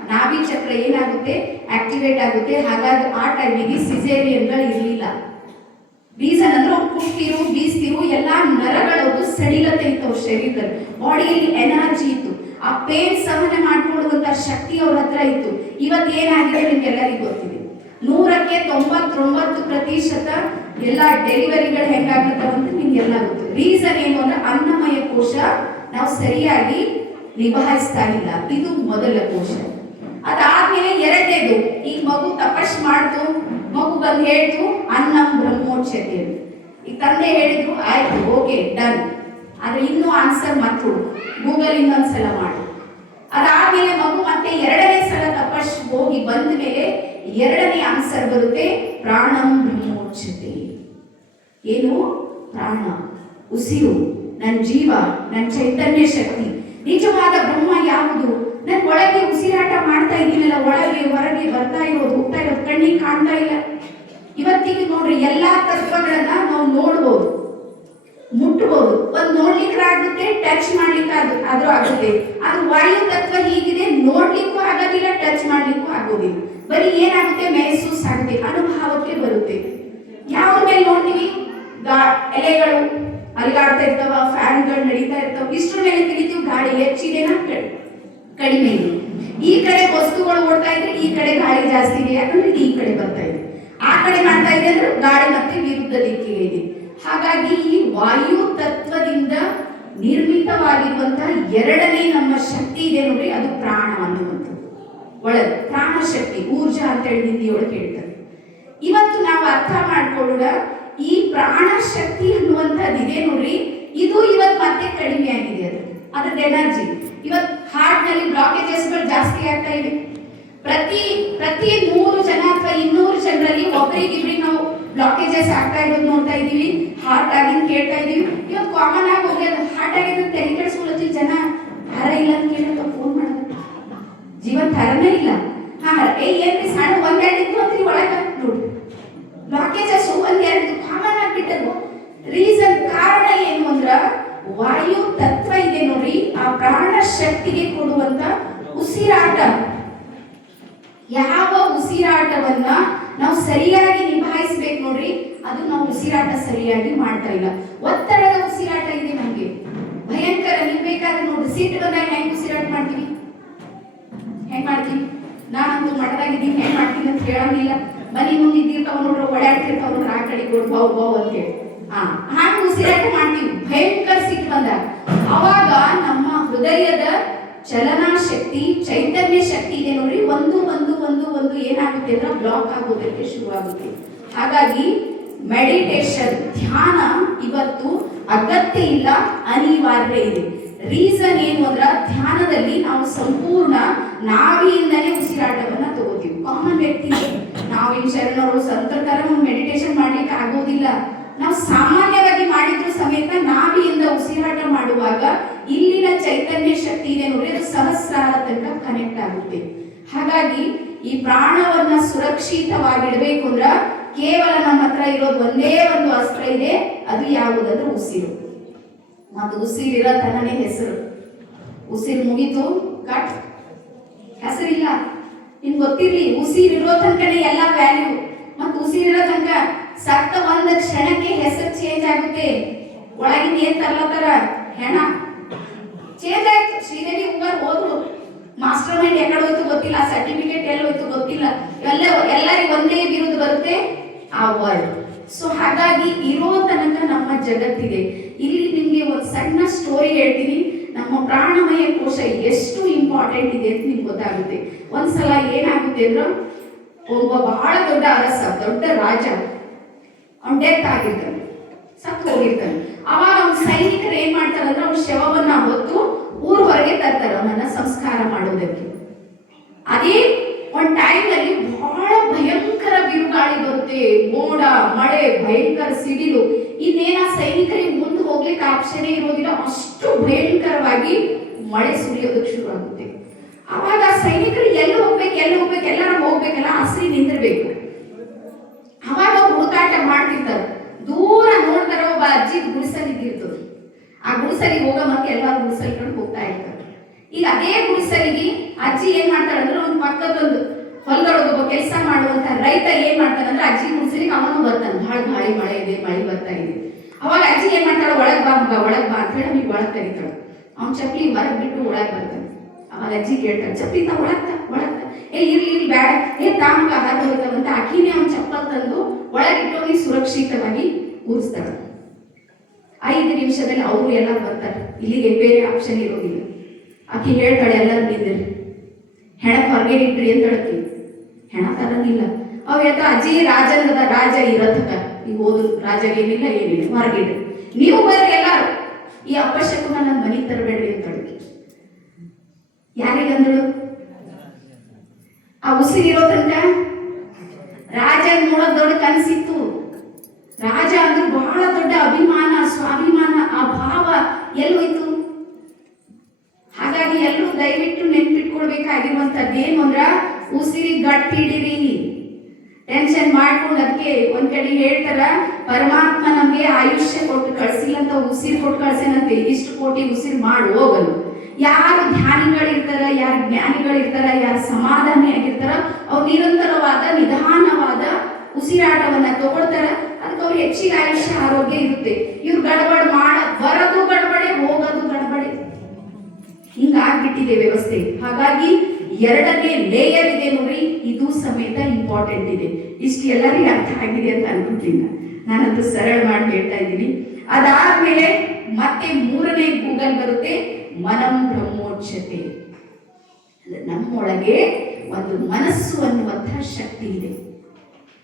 ನಾಭಿ ಚಕ್ರ ಏನಾಗುತ್ತೆ? ಆಕ್ಟಿವೇಟ್ ಆಗುತ್ತೆ. ಹಾಗಾಗಿ ಆ ಟೈಮಿಗೆ ಸಿಸೇರಿಯನ್ಗಳು ಇರಲಿಲ್ಲ. ರೀಸನ್ ಅಂದ್ರೆ ಅವ್ರು ಕುಟ್ತಿರು, ಬೀಸ್ತಿರು, ಎಲ್ಲಾ ನರಗಳು ಸಡಿಲತೆ ಇತ್ತು ಅವ್ರ ಶರೀರದಲ್ಲಿ, ಬಾಡಿಯಲ್ಲಿ ಎನರ್ಜಿ ಇತ್ತು, ಆ ಪೇನ್ ಸಹನೆ ಮಾಡ್ಕೊಳ್ಳುವಂತ ಶಕ್ತಿ ಅವ್ರ ಹತ್ರ ಇತ್ತು. ಇವತ್ತು ಏನಾಗಿದೆ ನಿಮ್ಗೆಲ್ಲರಿಗೂ ಗೊತ್ತಿದೆ. 100ಕ್ಕೆ 99% ಎಲ್ಲ ಡೆಲಿವರಿಗಳು ಹೆಂಗಾಗ್ತಾವ ಅಂತ ನಿಮ್ಗೆಲ್ಲ ಗೊತ್ತು. ರೀಸನ್ ಏನು ಅಂದ್ರೆ ಅನ್ನಮಯ ಕೋಶ ನಾವು ಸರಿಯಾಗಿ ನಿಭಾಯಿಸ್ತಾ ಇಲ್ಲ. ಇದು ಮೊದಲ ಕೋಶ. ಅದಾದ್ಮೇಲೆ ಎರಡನೇದು, ಈಗ ಮಗು ತಪಸ್ ಮಾಡ್ತು, ಮಗು ಬಂದು ಹೇಳ್ತು ಅನ್ನಂ ಬ್ರಹ್ಮೋಚ್ಯತೆ. ಈಗ ತಂದೆ ಹೇಳಿದ್ರು ಆಯ್ತು, ಓಕೆ ಡನ್. ಆದ್ರೆ ಇನ್ನೂ ಆನ್ಸರ್ ಮತ್ತು ಗೂಗಲ್ ಇನ್ನೊಂದ್ಸಲ ಮಾಡಿ. ಅದಾದ್ಮೇಲೆ ಮಗು ಮತ್ತೆ ಎರಡನೇ ಸಲ ತಪಸ್ ಹೋಗಿ ಬಂದ ಮೇಲೆ ಎರಡನೇ ಆನ್ಸರ್ ಬರುತ್ತೆ, ಪ್ರಾಣಂ ಬ್ರಹ್ಮೋಚ್ಯತೆ. ಏನು? ಪ್ರಾಣ, ಉಸಿರು, ನನ್ನ ಜೀವ, ನನ್ನ ಚೈತನ್ಯ ಶಕ್ತಿ, ನಿಜವಾದ ಬ್ರಹ್ಮ ಯಾವುದು? ನನ್ನ ಒಳಗೆ ಉಸಿರಾಟ ಮಾಡ್ತಾ ಇದ್ದೀನಲ್ಲ, ಒಳಗೆ ಹೊರಗೆ ಬರ್ತಾ ಇರೋದು, ಹೋಗ್ತಾ ಇರೋದು ಕಣ್ಣಿಗೆ ಕಾಣ್ತಾ ಇಲ್ಲ. ಇವತ್ತಿಗೆ ನೋಡ್ರಿ ಎಲ್ಲಾ ತತ್ವಗಳನ್ನ ನಾವು ನೋಡ್ಬೋದು, ಮುಟ್ಬೋದು. ಒಂದ್ ನೋಡ್ಲಿಕ್ಕೆ ಆಗುತ್ತೆ, ಟಚ್ ಮಾಡ್ಲಿಕ್ಕೆ ಆದ್ರೂ ಆಗುತ್ತೆ. ಅದು ವಾಯು ತತ್ವ ಹೀಗಿದೆ, ನೋಡ್ಲಿಕ್ಕೂ ಆಗೋದಿಲ್ಲ, ಟಚ್ ಮಾಡ್ಲಿಕ್ಕೂ ಆಗೋದಿಲ್ಲ. ಬರೀ ಏನಾಗುತ್ತೆ? ಮೆಹಸೂಸ್ ಆಗುತ್ತೆ, ಅನುಭವಕ್ಕೆ ಬರುತ್ತೆ. ಯಾವ್ದ ಮೇಲೆ ನೋಡ್ತೀವಿ? ಎಲೆಗಳು ಅಲ್ಗಾಡ್ತಾ ಇರ್ತಾವ, ಫ್ಯಾನ್ಗಳು ನಡೀತಾ ಇರ್ತಾವ, ಇಷ್ಟ್ರ ಮೇಲೆ ತಿಳಿತೀವಿ ಗಾಳಿ ಹೆಚ್ಚಿದೆನಾ ಕಡಿಮೆ ಇದೆ. ಈ ಕಡೆ ವಸ್ತುಗಳು ಓಡ್ತಾ ಇದ್ರೆ ಈ ಕಡೆ ಗಾಳಿ ಜಾಸ್ತಿ ಇದೆ, ಯಾಕಂದ್ರೆ ಈ ಕಡೆ ಬರ್ತಾ ಇದೆ. ಆ ಕಡೆ ಮಾಡ್ತಾ ಇದೆ ಅಂದ್ರೆ ಗಾಳಿ ಮತ್ತೆ ವಿರುದ್ಧ ದಿಕ್ಕಿಗೆ ಇದೆ. ಹಾಗಾಗಿ ಈ ವಾಯು ತತ್ವದಿಂದ ನಿರ್ಮಿತವಾಗಿರುವಂತಹ ಎರಡನೇ ನಮ್ಮ ಶಕ್ತಿ ಇದೆ ನೋಡಿ, ಅದು ಪ್ರಾಣ ಅನ್ನುವಂಥದ್ದು. ಒಳಗೆ ಪ್ರಾಣ ಶಕ್ತಿ, ಊರ್ಜಾ ಅಂತ ಹೇಳಿ ಹಿಂದಿಯೊಳಗೆ ಹೇಳ್ತಾರೆ. ಇವತ್ತು ನಾವು ಅರ್ಥ ಮಾಡ್ಕೊಳ್ಳೋಣ, ಈ ಪ್ರಾಣ ಶಕ್ತಿ ಅನ್ನುವಂಥದ್ದು ಇದೆ ನೋಡ್ರಿ, ಇದು ಇವತ್ತು ಮತ್ತೆ ಕಡಿಮೆ ಆಗಿದೆ. ಅದ್ರದ್ದು ಎನರ್ಜಿ ಇವತ್ತು ಹಾರ್ಟ್ ನಲ್ಲಿ ಬ್ಲಾಕೇಜಸ್ಗಳು ಜಾಸ್ತಿ ಆಗ್ತಾ ಇವೆ. ಪ್ರತಿ 100 ಜನ ಅಥವಾ 200 ಜನರಲ್ಲಿ ಒಬ್ಬರಿಗಿಬ್ರಿಗೆ ನಾವು ಬ್ಲಾಕೇಜಸ್ ಆಗ್ತಾ ಇರೋದು ನೋಡ್ತಾ ಇದೀವಿ. ಹಾರ್ಟ್ ಆಗಿನ ಕೇಳ್ತಾ ಇದೀವಿ. ಇವತ್ತು ಕಾಮನ್ ಆಗಿ ಹೋಗ್ಯದ ಹಾರ್ಟ್ ಆಗಿದೆ ತಲೆ ಕೆಡಿಸ್ಕೊಳ್ಳೋದು ಜನ. ಹರ ಇಲ್ಲ ಅಂತ ಕೇಳೋದು, ಫೋನ್ ಮಾಡೋದು, ಜೀವನ ಹರನೇ ಇಲ್ಲ. ಏನ್ರಿ ಸಣ್ಣ ಒಂದೆರಡು ಇದ್ದು ಅಂತ್ರಿ ಒಳಗ ನೋಡಿ ಬ್ಲಾಕೇಜಸ್ ಒಂದೆರಡು ಕಾಮನ್ ಆಗ್ಬಿಟ್ಟದು. ರೀಸನ್ ಕಾರಣ ಏನು ಅಂದ್ರ ವಾಯು ತತ್ವ ಇದೆ ನೋಡ್ರಿ, ಆ ಪ್ರಾಣ ಶಕ್ತಿಗೆ ಕೊಡುವಂತ ಉಸಿರಾಟ. ಯಾವ ಉಸಿರಾಟವನ್ನ ನಾವು ಸರಿಯಾಗಿ ನಿಭಾಯಿಸ್ಬೇಕು ನೋಡ್ರಿ, ಅದು ನಾವು ಉಸಿರಾಟ ಸರಿಯಾಗಿ ಮಾಡ್ತಾ ಇಲ್ಲ. ಒತ್ತಡದ ಉಸಿರಾಟ ಇದೆ ನಮ್ಗೆ ಭಯಂಕರ. ನೀವು ಬೇಕಾದ್ರೆ ನೋಡಿ, ಸೀಟ್ ಬಂದಾಗ ಹೆಂಗ್ ಉಸಿರಾಟ ಮಾಡ್ತೀವಿ? ಹೆಂಗ್ ಮಾಡ್ತೀವಿ? ನಾನಂತೂ ಮಠದಾಗಿದ್ದೀನಿ, ಹೆಂಗ್ ಮಾಡ್ತೀನಿ ಅಂತ ಹೇಳಂಗಿಲ್ಲ. ಮನಿ ಮುಂದೆ ಇದ್ದಿರ್ತಾವ ನೋಡ್ರಿ, ಓಡಾಡ್ತಿರ್ತಾವ ನೋಡ್ರಿ, ಆ ಕಡೆ ಕೊಡು ಬಾವು ಬಾವು ಅಂತೇಳಿ ಹಾಗೆ ಉಸಿರಾಟ ಮಾಡ್ತೀವಿ ಭಯಂಕರ ಸಿಟ್ಟು ಬಂದಾಗ. ಅವಾಗ ನಮ್ಮ ಹೃದಯದ ಚಲನಾ ಶಕ್ತಿ, ಚೈತನ್ಯ ಶಕ್ತಿ ಇದೆ ನೋಡ್ರಿ, ಒಂದು ಒಂದು ಒಂದು ಒಂದು ಏನಾಗುತ್ತೆ ಅಂದ್ರೆ ಬ್ಲಾಕ್ ಆಗೋದಕ್ಕೆ ಶುರುವಾಗುತ್ತೆ. ಹಾಗಾಗಿ ಮೆಡಿಟೇಷನ್, ಧ್ಯಾನ ಇವತ್ತು ಅಗತ್ಯ ಇಲ್ಲ, ಅನಿವಾರ್ಯ ಇದೆ. ರೀಸನ್ ಏನು ಅಂದ್ರೆ ಧ್ಯಾನದಲ್ಲಿ ನಾವು ಸಂಪೂರ್ಣ ನಾವಿಯಿಂದಲೇ ಉಸಿರಾಟವನ್ನ ತಗೋತೀವಿ. ಕಾಮನ್ ವ್ಯಕ್ತಿ ನಾವಿನ್ ಶರಣರು ಸಂತರ ತರ ಮೆಡಿಟೇಷನ್ ಮಾಡ್ಲಿಕ್ಕೆ ಆಗೋದಿಲ್ಲ. ನಾವು ಸಾಮಾನ್ಯವಾಗಿ ಮಾಡಿದ್ರು ಸಮೇತ ನಾವಿಯಿಂದ ಉಸಿರಾಟ ಮಾಡುವಾಗ ಇಲ್ಲಿನ ಚೈತನ್ಯ ಶಕ್ತಿ ಇದೆ ನೋಡಿ, ಅದು ಸಹಸ್ರಾರ ತನಕ ಕನೆಕ್ಟ್ ಆಗುತ್ತೆ. ಹಾಗಾಗಿ ಈ ಪ್ರಾಣವನ್ನ ಸುರಕ್ಷಿತವಾಗಿಡಬೇಕು ಅಂದ್ರ ಕೇವಲ ನಮ್ಮ ಹತ್ರ ಇರೋದು ಒಂದೇ ಒಂದು ಅಸ್ತ್ರ ಇದೆ, ಅದು ಯಾವುದಂದ್ರೆ ಉಸಿರು. ಮತ್ತು ಉಸಿರಿರೋ ತನನೇ ಹೆಸರು. ಉಸಿರು ಮುಗಿತು ಕಟ್, ಹೆಸರಿಲ್ಲ. ನಿಮ್ಗೆ ಗೊತ್ತಿರ್ಲಿ, ಉಸಿರಿರೋ ತನಕನೇ ಎಲ್ಲ ವ್ಯಾಲ್ಯೂ. ಮತ್ತು ಉಸಿರಿರೋ ತನಕ ಸತ್ತ ಒಂದು ಕ್ಷಣಕ್ಕೆ ಹೆಸರು ಚೇಂಜ್ ಆಗುತ್ತೆ. ಒಳಗಿನ ಏನ್ ತರ್ಲತ್ತಾರ ಹೆಣ ಚೇಂಜ್ ಆಯ್ತು. ಶ್ರೀದೇವಿ ಉಂಗಾರ್ ಹೋದ್ರು, ಮಾಸ್ಟರ್ ಮೈಂಡ್ ಎಕಡೆ ಹೋಯ್ತು ಗೊತ್ತಿಲ್ಲ, ಸರ್ಟಿಫಿಕೇಟ್ ಎಲ್ಲಿ ಹೋಯ್ತು ಗೊತ್ತಿಲ್ಲ, ಎಲ್ಲರಿಗೂ ಒಂದೇ ಬಿರುದು ಬರುತ್ತೆ ಆ ವರ್ಡ್. ಸೊ ಹಾಗಾಗಿ ಇರೋ ತನಕ ನಮ್ಮ ಜಗತ್ತಿದೆ. ಇಲ್ಲಿ ನಿಮ್ಗೆ ಒಂದು ಸಣ್ಣ ಸ್ಟೋರಿ ಹೇಳ್ತೀನಿ. ನಮ್ಮ ಪ್ರಾಣಮಯ ಕೋಶ ಎಷ್ಟು ಇಂಪಾರ್ಟೆಂಟ್ ಇದೆ ಅಂತ ನಿಮ್ಗೆ ಗೊತ್ತಾಗುತ್ತೆ. ಒಂದ್ಸಲ ಏನಾಗುತ್ತೆ ಅಂದ್ರೆ, ಒಬ್ಬ ಬಹಳ ದೊಡ್ಡ ಅರಸ, ದೊಡ್ಡ ರಾಜ, ಅವ್ನ ಡೆತ್ ಆಗಿರ್ತಾನೆ, ಸತ್ತು ಹೋಗಿರ್ತಾನೆ. ಅವಾಗ ಅವ್ನ ಸೈನಿಕರು ಏನ್ ಮಾಡ್ತಾರೆ ಅಂದ್ರೆ ಅವ್ನ ಶವವನ್ನ ಹೊತ್ತು ಊರ್ ಹೊರಗೆ ತರ್ತಾರೆ ಅವನನ್ನ ಸಂಸ್ಕಾರ ಮಾಡೋದಕ್ಕೆ. ಅದೇ ಒಂದ್ ಟೈಮ್ ಅಲ್ಲಿ ಬಹಳ ಭಯಂಕರ ಬಿರುಗಾಳಿ ಬರುತ್ತೆ, ಮೋಡ ಮಳೆ, ಭಯಂಕರ ಸಿಡಿಲು. ಇನ್ನೇನ ಸೈನಿಕರಿಗೆ ಮುಂದೆ ಹೋಗ್ಲಿಕ್ಕೆ ಆಪ್ಷನ್ ಇರೋದಿಲ್ಲ, ಅಷ್ಟು ಭಯಂಕರವಾಗಿ ಮಳೆ ಸುರಿಯೋದಕ್ಕೆ ಶುರು ಆಗುತ್ತೆ. ಅವಾಗ ಸೈನಿಕರು ಎಲ್ಲಿ ಹೋಗ್ಬೇಕು ಎಲ್ಲಾರ ಹೋಗ್ಬೇಕಲ್ಲ, ಹಸಿರಿ ನಿಂದಿರ್ಬೇಕು. ಅವಾಗ ಅವ್ರು ಹುಡುಕಾಟ ಮಾಡ್ತಿರ್ತಾರೆ. ದೂರ ನೋಡ್ತಾರ ಒಬ್ಬ ಅಜ್ಜಿ ಗುಡಿಸಲ್ ಇದ್ದಿರ್ತದೆ. ಆ ಗುಡಿಸಲಿಗೆ ಹೋಗೋ ಮತ್ತೆ ಎಲ್ಲಾರು ಗುಡಿಸಲ್ಕೊಂಡು ಹೋಗ್ತಾ ಇರ್ತಾರೆ. ಈಗ ಅದೇ ಗುಡಿಸಲಿಗೆ ಅಜ್ಜಿ ಏನ್ ಮಾಡ್ತಾಳೆ ಅಂದ್ರೆ ಒಂದು ಪಕ್ಕದೊಂದು ಹೊಲದೊಳಗೊಬ್ಬ ಕೆಲಸ ಮಾಡುವಂತ ರೈತ ಏನ್ ಮಾಡ್ತಾನಂದ್ರೆ ಅಜ್ಜಿ ಗುಡಿಸಲಿಗೆ ಅವನು ಬರ್ತಾನೆ. ಬಹಳ ಗಾಳಿ ಮಳೆ ಇದೆ, ಮಳೆ ಬರ್ತಾ ಇದೆ. ಅವಾಗ ಅಜ್ಜಿ ಏನ್ ಮಾಡ್ತಾಳೆ, ಒಳಗ್ ಬಾ ಮಗ ಒಳಗ್ ಬಾ ಅಂತ ಹೇಳಿ ಅವ್ನಿಗೆ ಒಳಗ್ ಕರೀತಾಳೆ. ಅವ್ನ ಚಪ್ಪಲಿ ಹೊರಗ್ ಬಿಟ್ಟು ಒಳಗ್ ಬರ್ತಾನೆ. ಅವಾಗ ಅಜ್ಜಿ ಕೇಳ್ತಾಳೆ, ಚಪ್ಪಲಿ ತಾ ಒಳಗ್ತಾ ಇರ್ಲಿ ಬೇಡ, ತಾಮಗ ಹಾಗೆ ಹೋಗ್ತಾವಂತ ಅಕ್ಕಿನೇ ಅವ್ನ ಚಪ್ಪಲ್ ತಂದು ಒಳಗಿಟ್ಟು ಸುರಕ್ಷಿತವಾಗಿ ಕೂರಿಸ್ತಾಳೆ. 5 ನಿಮಿಷದಲ್ಲಿ ಅವರು ಎಲ್ಲ ಬರ್ತಾರೆ. ಇಲ್ಲಿಗೆ ಬೇರೆ ಆಪ್ಷನ್ ಇರೋದಿಲ್ಲ. ಆಕಿ ಹೇಳ್ತಾಳೆ, ಎಲ್ಲರೂ ನಿಂದ್ರಿ, ಹೆಣಕ್ ಹೊರಗೆ ಇಟ್ರಿ ಅಂತ ಹೇಳ್ತೀವಿ. ಹೆಣ ತರಲಿಲ್ಲ. ಅವ್ ಹೇಳ್ತಾ, ಅಜ್ಜಿ ರಾಜನದ ರಾಜ ಇರತಕ್ಕ ಈಗ ಓದು ರಾಜಗೇನಿಲ್ಲ ಏನಿಲ್ಲ, ಹೊರಗಿಡ್ರಿ, ನೀವು ಬರ್ರಿ ಎಲ್ಲಾರು, ಈ ಅವಶ್ಯಕನ ನನ್ನ ಮನೆ ತರಬೇಡ್ರಿ ಅಂತ ಹೇಳಿ. ಯಾರಿಗಂದಳು? ಆ ಉಸಿರಿರೋ ತನಕ ರಾಜ ನೋಡೋದ್ ದೊಡ್ಡ ಕನಸಿತ್ತು. ರಾಜ ಅಂದ್ರೆ ಬಹಳ ದೊಡ್ಡ ಅಭಿಮಾನ, ಸ್ವಾಭಿಮಾನ, ಆ ಭಾವ ಎಲ್ಲೋಯ್ತು? ಹಾಗಾಗಿ ಎಲ್ಲರೂ ದಯವಿಟ್ಟು ನೆನ್ಪಿಟ್ಕೊಳ್ಬೇಕಾಗಿರುವಂತದ್ದು ಏನು ಅಂದ್ರ, ಉಸಿರಿ ಗಟ್ಟಿ ಹಿಡಿರಿ. ಟೆನ್ಷನ್ ಮಾಡ್ಕೊಂಡು ಅದಕ್ಕೆ ಒಂದ್ ಕಡೆ ಹೇಳ್ತಾರ, ಪರಮಾತ್ಮ ನಮ್ಗೆ ಆಯುಷ್ಯ ಕೊಟ್ಟು ಕಳ್ಸಿಲ್ಲ ಅಂತ ಉಸಿರು ಕೊಟ್ಟು ಕಳ್ಸೇನಂತೆ. ಇಷ್ಟು ಕೋಟಿ ಉಸಿರು ಮಾಡಿ ಹೋಗಲು. ಯಾರು ಧ್ಯಾನಿಗಳಿರ್ತಾರ, ಯಾರು ಜ್ಞಾನಿಗಳಿರ್ತಾರ, ಯಾರು ಸಮಾಧಾನಿ ಆಗಿರ್ತಾರ, ಅವ್ರು ನಿರಂತರವಾದ ನಿಧಾನವಾದ ಉಸಿರಾಟವನ್ನ ತಗೊಳ್ತಾರ. ಅದಕ್ಕೆ ಅವ್ರು ಹೆಚ್ಚಿಗೆ ಆಯುಷ್ಯ ಆರೋಗ್ಯ ಇರುತ್ತೆ. ಇವ್ರು ಗಡಬಡ್ ಬರೋದು ಗಡಬಡೆ, ಹೋಗೋದು ಗಡಬಡೆ, ಹಿಂಗಾಗ್ಬಿಟ್ಟಿದೆ ವ್ಯವಸ್ಥೆ. ಹಾಗಾಗಿ 2ನೇ ಲೇಯರ್ ಇದೆ ನೋಡ್ರಿ, ಇದು ಸಮೇತ ಇಂಪಾರ್ಟೆಂಟ್ ಇದೆ. ಇಷ್ಟು ಎಲ್ಲರಿಗೂ ಅರ್ಥ ಆಗಿದೆ ಅಂತ ಅನ್ಕೊತೀನಿ. ನಾನಂತೂ ಸರಳ ಮಾಡಿ ಹೇಳ್ತಾ ಇದ್ದೀನಿ. ಅದಾದ್ಮೇಲೆ ಮತ್ತೆ 3ನೇ ಗೂಗಲ್ ಬರುತ್ತೆ, ಮನಂ ಬ್ರಹ್ಮೋಚ್ಯತೆ. ನಮ್ಮೊಳಗೆ ಒಂದು ಮನಸ್ಸು ಅನ್ನುವಂತಹ ಶಕ್ತಿ ಇದೆ.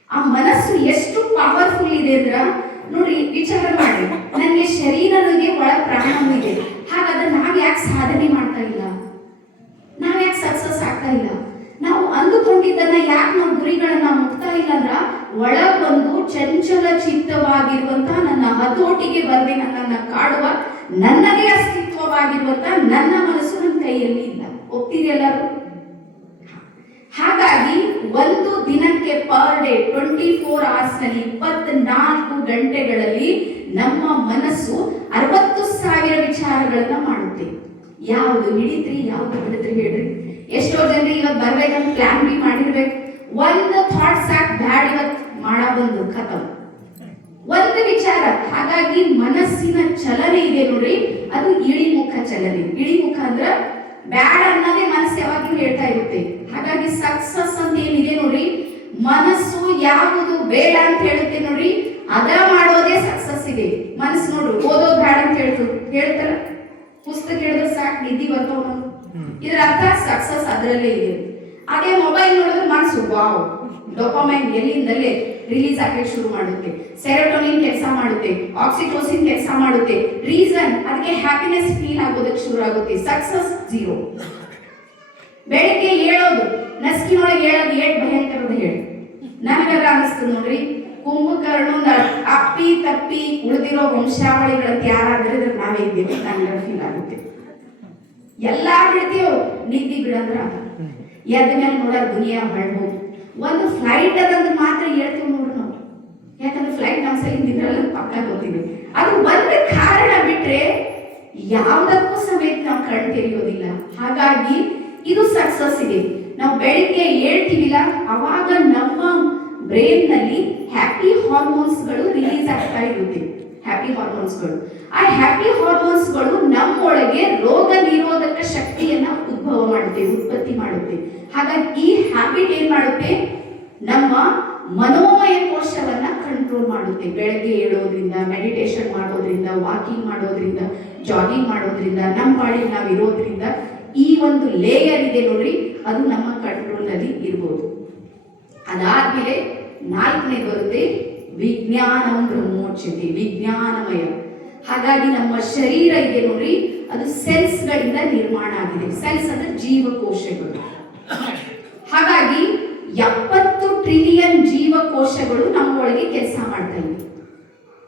ಆ ಮನಸ್ಸು ಎಷ್ಟು ಪವರ್ಫುಲ್ ಇದೆ ಅಂದ್ರ ನೋಡಿ, ವಿಚಾರ ಮಾಡಿ. ನನಗೆ ಶರೀರನಿಗೆ ಒಳ ಪ್ರಾಣವೂ ಇದೆ. ಹಾಗಾದ್ರೆ ನಾವ್ ಯಾಕೆ ಸಾಧನೆ ಮಾಡ್ತಾ ಇಲ್ಲ? ನಾವ್ ಯಾಕೆ ಸಕ್ಸಸ್ ಆಗ್ತಾ ಇಲ್ಲ? ನಾವು ಅಂದುಕೊಂಡಿದ್ದನ್ನ ಯಾಕೆ ನಾವು ಗುರಿಗಳನ್ನ ಮುಟ್ತಾ ಇಲ್ಲ ಅಂದ್ರ, ಒಳಗೊಂದು ಚಂಚಲ ಚಿತ್ತವಾಗಿರುವಂತಹ ನನ್ನ ಹತೋಟಿಗೆ ಬರದೆ ನನ್ನನ್ನ ಕಾಡುವ, ನನ್ನದೇ ಅಸ್ತಿತ್ವವಾಗಿರುವಂತ ನನ್ನ ಮನಸ್ಸು ನನ್ನ ಕೈಯಲ್ಲಿ ಇಲ್ಲ. ಒಪ್ತೀರಿ ಎಲ್ಲರೂ? ಹಾಗಾಗಿ ಒಂದು ದಿನಕ್ಕೆ ಪರ್ ಡೇ 24 hours ನಲ್ಲಿ 24 ಗಂಟೆಗಳಲ್ಲಿ ನಮ್ಮ ಮನಸ್ಸು 60,000 ವಿಚಾರಗಳನ್ನ ಮಾಡುತ್ತೆ. ಯಾವುದು ಹಿಡಿತ್ರಿ, ಯಾವ್ದು ಬಿಡುತ್ರಿ ಹೇಳ್ರಿ? ಎಷ್ಟೋ ಜನರಿಗೆ ಇವತ್ತು ಬರ್ಬೇಕಂತ ಪ್ಲಾನ್ ಬಿ ಮಾಡಿರ್ಬೇಕು. ಒಂದು ಥಾಟ್ ಸಾಕ್, ಬ್ಯಾಡ್ ಇವತ್ತು ಮಾಡ ಬಂದು ಖತಮ್, ಒಂದು ವಿಚಾರ. ಹಾಗಾಗಿ ಮನಸ್ಸಿನ ಚಲನೆ ಇದೆ ನೋಡ್ರಿ, ಅದು ಇಳಿಮುಖ ಚಲನೆ. ಇಳಿಮುಖ ಅಂದ್ರ ಬ್ಯಾಡ್ ಅನ್ನೋದೇ ಮನಸ್ಸು ಯಾವಾಗ್ಲೂ ಹೇಳ್ತಾ ಇರುತ್ತೆ. ಹಾಗಾಗಿ ಸಕ್ಸಸ್ ಅಂತ ಏನಿದೆ ನೋಡ್ರಿ, ಮನಸ್ಸು ಯಾವುದು ಬೇಡ ಅಂತ ಹೇಳುತ್ತೆ ನೋಡ್ರಿ, ಅದ ಮಾಡೋದೇ ಸಕ್ಸಸ್ ಇದೆ. ಮನಸ್ಸು ನೋಡ್ರಿ, ಓದೋದು ಬೇಡ ಅಂತ ಹೇಳ್ತಾರ, ಪುಸ್ತಕ ಹೇಳಿದ್ರೆ ಸಾಕು ನಿಧಿ ಬರ್ತಾವ, ಇದ್ರ ಅರ್ಥ ಸಕ್ಸಸ್ ಅದರಲ್ಲೇ ಇದೆ. ಅದೇ ಮೊಬೈಲ್ ನೋಡಿದ್ರೆ ಮನಸ್ಸು ವಾವ್, ಡೋಪಮೈನ್ ಎಲ್ಲಿಂದಲೇ ರಿಲೀಸ್ ಆಗಕ್ಕೆ ಶುರು ಮಾಡುತ್ತೆ, ಸೆರೋಟೋನಿನ್ ಕೆಲಸ ಮಾಡುತ್ತೆ, ಆಕ್ಸಿಟೋಸಿನ್ ಕೆಲಸ ಮಾಡುತ್ತೆ. ರೀಸನ್, ಅದಕ್ಕೆ ಹ್ಯಾಪಿನೆಸ್ ಫೀಲ್ ಆಗೋದಕ್ಕೆ ಶುರು ಆಗುತ್ತೆ. ಸಕ್ಸಸ್ 0. ಬೆಳಿಗ್ಗೆ ಹೇಳೋದು, ನಸ್ಕಿನೊಳಗೆ ಹೇಳೋದು ಏಟ್ ಭಯಂಕರದ ಹೇಳಿ. ನನಗೆಲ್ಲ ಅನಿಸ್ತು ನೋಡ್ರಿ, ಕುಂಭಕರ್ಣ ಅಪ್ಪಿ ತಪ್ಪಿ ಉಳಿದಿರೋ ವಂಶಾವಳಿಗಳಂತ ಯಾರಾದ್ರೆ ನಾವೇ ಇದ್ದೇವೆ, ನನಗೆ ಫೀಲ್ ಆಗುತ್ತೆ. ಎಲ್ಲಾ ಬಿಡ್ತೀವೋ, ನಿದ್ದಿ ಬಿಡಂದ್ರ ಎದ್ದ ಮೇಲೆ ನೋಡೋದು ದುನಿಯಾ ಹೊಳ್ಬೋದು. ಒಂದು ಫ್ಲೈಟ್ ಅದಂದ್ರೆ ಮಾತ್ರ ಹೇಳ್ತೀವಿ ನೋಡ್ರಿ ನಾವು, ಯಾಕಂದ್ರೆ ಫ್ಲೈಟ್ ನಮ್ಮ ಸೈಡ್ ನಿದ್ರಲ್ಲ ಪಕ್ಕ ಗೊತ್ತಿದೆ. ಅದು ಬಂದ ಕಾರಣ ಬಿಟ್ರೆ ಯಾವುದಕ್ಕೂ ಸಮೇತ ನಾವು ಕಣ್ ತೆರೆಯೋದಿಲ್ಲ. ಹಾಗಾಗಿ ಇದು ಸಕ್ಸಸ್ ಇದೆ. ನಾವು ಬೆಳಿಗ್ಗೆ ಹೇಳ್ತೀವಿಲ್ಲ, ಅವಾಗ ನಮ್ಮ ಬ್ರೈನ್ ನಲ್ಲಿ ಹ್ಯಾಪಿ ಹಾರ್ಮೋನ್ಸ್ಗಳು ರಿಲೀಸ್ ಆಗ್ತಾ ಇರುತ್ತೆ. ಹ್ಯಾಪಿ ಹಾರ್ಮೋನ್ಸ್ಗಳು, ಆ ಹ್ಯಾಪಿ ಹಾರ್ಮೋನ್ಸ್ಗಳು ನಮ್ಮೊಳಗೆ ರೋಗ ನಿರೋಧಕ ಶಕ್ತಿಯನ್ನ ಉದ್ಭವ ಮಾಡುತ್ತೆ, ಉತ್ಪತ್ತಿ ಮಾಡುತ್ತೆ. ಹಾಗಾಗಿ ಈ ಹ್ಯಾಬಿಟ್ ಏನ್ ಮಾಡುತ್ತೆ, ನಮ್ಮ ಮನೋಮಯ ಕೋಶವನ್ನ ಕಂಟ್ರೋಲ್ ಮಾಡುತ್ತೆ. ಬೆಳಗ್ಗೆ ಏಳೋದ್ರಿಂದ, ಮೆಡಿಟೇಷನ್ ಮಾಡೋದ್ರಿಂದ, ವಾಕಿಂಗ್ ಮಾಡೋದ್ರಿಂದ, ಜಾಗಿಂಗ್ ಮಾಡೋದ್ರಿಂದ, ನಮ್ಮ ಬಾಡಿ ನಾವು ಇರೋದ್ರಿಂದ ಈ ಒಂದು ಲೇಯರ್ ಇದೆ ನೋಡ್ರಿ, ಅದು ನಮ್ಮ ಕಂಟ್ರೋಲ್ ನಲ್ಲಿ ಇರ್ಬೋದು. ಅದಾದ್ಮೇಲೆ 4ನೇ ಬರುತ್ತೆ ವಿಜ್ಞಾನಂ ಬ್ರಹ್ಮೋಚ್ಯತೆ, ವಿಜ್ಞಾನಮಯ. ಹಾಗಾಗಿ ನಮ್ಮ ಶರೀರ ಇದೆ ನೋಡ್ರಿ, ಅದು ಸೆಲ್ಸ್ಗಳಿಂದ ನಿರ್ಮಾಣ ಆಗಿದೆ. ಸೆಲ್ಸ್ ಅಂದ್ರೆ ಜೀವಕೋಶಗಳು. ಹಾಗಾಗಿ 70 ಟ್ರಿಲಿಯನ್ ಜೀವಕೋಶಗಳು ನಮ್ಮೊಳಗೆ ಕೆಲಸ ಮಾಡ್ತಾ ಇವೆ.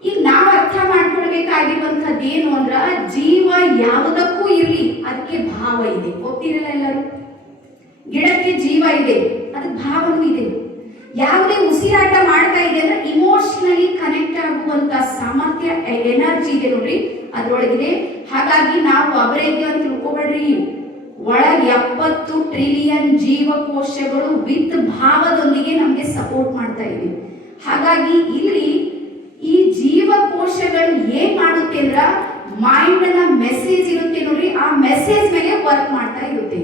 ಈಗ ನಾವು ಅರ್ಥ ಮಾಡ್ಕೊಳ್ಬೇಕಾಗಿರುವಂತದ್ದು ಏನು ಅಂದ್ರ, ಜೀವ ಯಾವುದಕ್ಕೂ ಇರ್ಲಿ ಅದಕ್ಕೆ ಭಾವ ಇದೆ. ಗೊತ್ತಿರಲ್ಲ ಎಲ್ಲರೂ? ಗಿಡಕ್ಕೆ ಜೀವ ಇದೆ, ಅದಕ್ಕೆ ಭಾವನೂ ಇದೆ. ಯಾವುದೇ ಉಸಿರಾಟ ಮಾಡ್ತಾ ಇದೆ ಅಂದ್ರೆ ಇಮೋಷನಲಿ ಕನೆಕ್ಟ್ ಆಗುವಂತ ಸಾಮರ್ಥ್ಯ, ಎನರ್ಜಿ ಇದೆ ನೋಡ್ರಿ, ಅದ್ರೊಳಗಿದೆ. ಹಾಗಾಗಿ ನಾವು ಅಬರೇದ್ಯ ಅಂತ ತಿಳ್ಕೊಬೇಡ್ರಿ. ಒಳಗೆ 70 ಟ್ರಿಲಿಯನ್ ಜೀವಕೋಶಗಳು ವಿತ್ ಭಾವದೊಂದಿಗೆ ನಮ್ಗೆ ಸಪೋರ್ಟ್ ಮಾಡ್ತಾ ಇವೆ. ಹಾಗಾಗಿ ಇಲ್ಲಿ ಈ ಜೀವಕೋಶಗಳು ಏನ್ ಮಾಡುತ್ತೆ ಅಂದ್ರ, ಮೈಂಡ್ ನ ಮೆಸೇಜ್ ಇರುತ್ತೆ ನೋಡ್ರಿ, ಆ ಮೆಸೇಜ್ ಮೇಲೆ ವರ್ಕ್ ಮಾಡ್ತಾ ಇರುತ್ತೆ.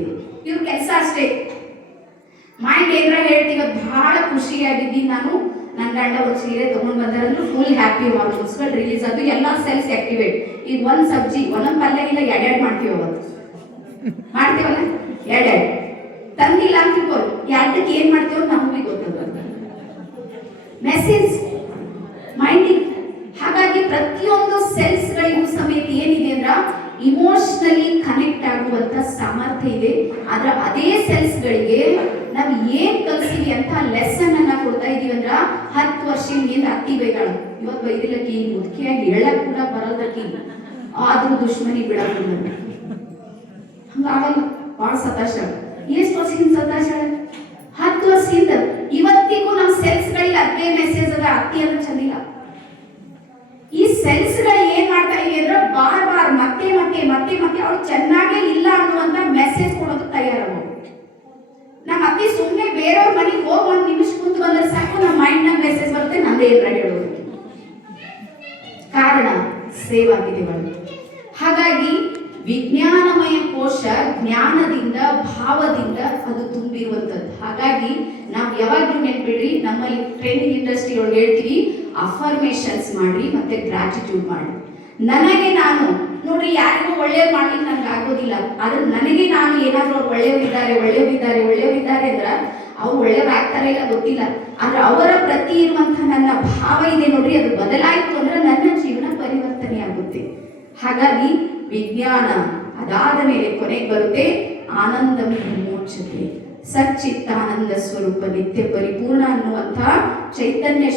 ಇವ್ರ ಕೆಲಸ ಅಷ್ಟೇ. ಮೈಂಡ್ ಏನಾರ ಹೇಳ್ತೀವಿ, ಬಹಳ ಖುಷಿಯಾಗಿದ್ದೀನಿ ನಾನು, ನನ್ನ ಗಂಡ ಒಂದು ಸೀರೆ ತಗೊಂಡ್ ಬಂದಾರಂದ್ರೆ ಫುಲ್ ಹ್ಯಾಪಿ ಹಾರ್ಮೋನ್ಸ್ಗಳು ರಿಲೀಸ್ ಅದು, ಎಲ್ಲ ಸೆಲ್ಸ್ ಆಕ್ಟಿವೇಟ್. ಈಗ ಒಂದ್ ಸಬ್ಜಿ ಒಂದೊಂದು ಪಲ್ಯ ಇಲ್ಲ, ಎರಡೆರಡು ಮಾಡ್ತೀವಿ, ಅವತ್ತು ಮಾಡ್ತೀವಲ್ಲ, ಎರಡೆರಡು ತಂದಿಲ್ಲ ಅಂತ ತಿಳ್ಕೊಳ್ಳಿ, ಯಾವ್ದಕ್ಕೆ ಏನ್ ಮಾಡ್ತೀವೋ ನಮಗೆ ಗೊತ್ತದ ಮೆಸೇಜ್ ಮೈಂಡಿಗೆ. ಹಾಗಾಗಿ ಪ್ರತಿಯೊಂದು ಸೆಲ್ಸ್ಗಳಿಗೂ ಸಮೇತ ಏನಿದೆ ಅಂದ್ರ ಇಮೋಷನಲಿ ಕನೆಕ್ಟ್ ಆಗುವಂತ ಸಾಮರ್ಥ್ಯ ಇದೆ. ಆದ್ರೆ ಅದೇ ಸೆಲ್ಸ್ಗಳಿಗೆ ನಾವು ಏನ್ ಕಲ್ಸಿವಿ ಅಂತ ಲೆಸನ್ ಅನ್ನ ಕೊಡ್ತಾ ಇದೀವಿ ಅಂದ್ರ, 10 ವರ್ಷದಿಂದ ಅತ್ತಿ ಬೈಗಾಳ, ಇವತ್ತು ಬೈದಿಲ್ಲಕಿ ಮುದುಕಿಯಾಗಿ ಹೇಳಕ್ ಕೂಡ ಬರೋದಕ್ಕಿ, ಆದ್ರೂ ದುಶ್ಮನಿ ಬಿಡೋದು ಹಂಗಾಗಲ್ಲ. ಬಾಳ ಸತಾಶ. ಎಷ್ಟು ವರ್ಷದಿಂದ ಸತಾಶ? 10 ವರ್ಷದಿಂದ. ಇವತ್ತಿಗೂ ನಮ್ಮ ಸೆಲ್ಸ್ಗಳಿಗೆ ಅದೇ ಮೆಸೇಜ್ ಅದ, ಅತ್ತಿ ಅಂದ್ರೆ ಚಂದಿಲ್ಲ. ಈ ಸೆಲ್ಸ್ಗಳು ಏನ್ ಮಾಡ್ತಾ ಇವೆ ಅಂದ್ರೆ ಬಾರ್ ಬಾರ್ ಮತ್ತೆ ಮತ್ತೆ ಮತ್ತೆ ಮತ್ತೆ ಅವ್ರು ಚೆನ್ನಾಗೇ ಇಲ್ಲ ಅನ್ನುವಂತ ಮೆಸೇಜ್ ಕೊಡೋದು ತಯಾರವ. ನಮ್ಮ ಅತ್ತಿ ಸುಮ್ಮನೆ ಬೇರೆಯವ್ರ ಮನೆಗೆ ಹೋಗಿ 1 ನಿಮಿಷ ಕುಂತು ಬಂದ್ರೆ ಸಾಕು, ನಮ್ಮ ಮೈಂಡ್ ನ ಮೆಸೇಜ್ ಬರುತ್ತೆ, ನಂದೇ ಏನಾರ ಹೇಳೋದು. ಕಾರಣ ಸೇವ್ ಆಗಿದೆ ಒಳಗೆ. ಹಾಗಾಗಿ ವಿಜ್ಞಾನಮಯ ಕೋಶ ಜ್ಞಾನದಿಂದ ಭಾವದಿಂದ ಅದು ತುಂಬಿರುವಂಥದ್ದು. ಹಾಗಾಗಿ ನಾವು ಯಾವಾಗಲೂ ನೆನ್ಪಿಡ್ರಿ, ನಮ್ಮಲ್ಲಿ ಟ್ರೈನಿಂಗ್ ಇಂಡಸ್ಟ್ರಿ ಒಳಗೆ ಹೇಳ್ತೀವಿ, ಅಫರ್ಮೇಷನ್ಸ್ ಮಾಡಿ ಮತ್ತೆ ಗ್ರಾಟಿಟ್ಯೂಡ್ ಮಾಡಿ. ನನಗೆ ನಾನು ನೋಡ್ರಿ, ಯಾರಿಗೂ ಒಳ್ಳೇದು ಮಾಡ್ಲಿಕ್ಕೆ ನನಗೆ ಆಗೋದಿಲ್ಲ, ಆದ್ರೆ ನನಗೆ ನಾನು ಏನಾದ್ರೂ ಅವ್ರು ಒಳ್ಳೆಯವರಿದ್ದಾರೆ ಅಂದ್ರೆ ಅವ್ರು ಒಳ್ಳೆಯವ್ರಾಗ್ತಾರೆ ಇಲ್ಲ ಗೊತ್ತಿಲ್ಲ, ಆದ್ರೆ ಅವರ ಪ್ರತಿ ಇರುವಂತ ನನ್ನ ಭಾವ ಇದೆ ನೋಡ್ರಿ, ಅದು ಬದಲಾಯಿತು ಅಂದ್ರೆ ನನ್ನ ಜೀವನ ಪರಿವರ್ತನೆ ಆಗುತ್ತೆ. ಹಾಗಾಗಿ ವಿಜ್ಞಾನ ಅದಾದ ಮೇಲೆ ಕೊನೆಗೆ ಬರುತ್ತೆ ಆನಂದ ಮೋಕ್ಷತೆ, ಸಚ್ಚಿತ್ತಾನಂದ ಸ್ವರೂಪ ನಿತ್ಯ ಪರಿಪೂರ್ಣ ಅನ್ನುವಂಥ ಚೈತನ್ಯ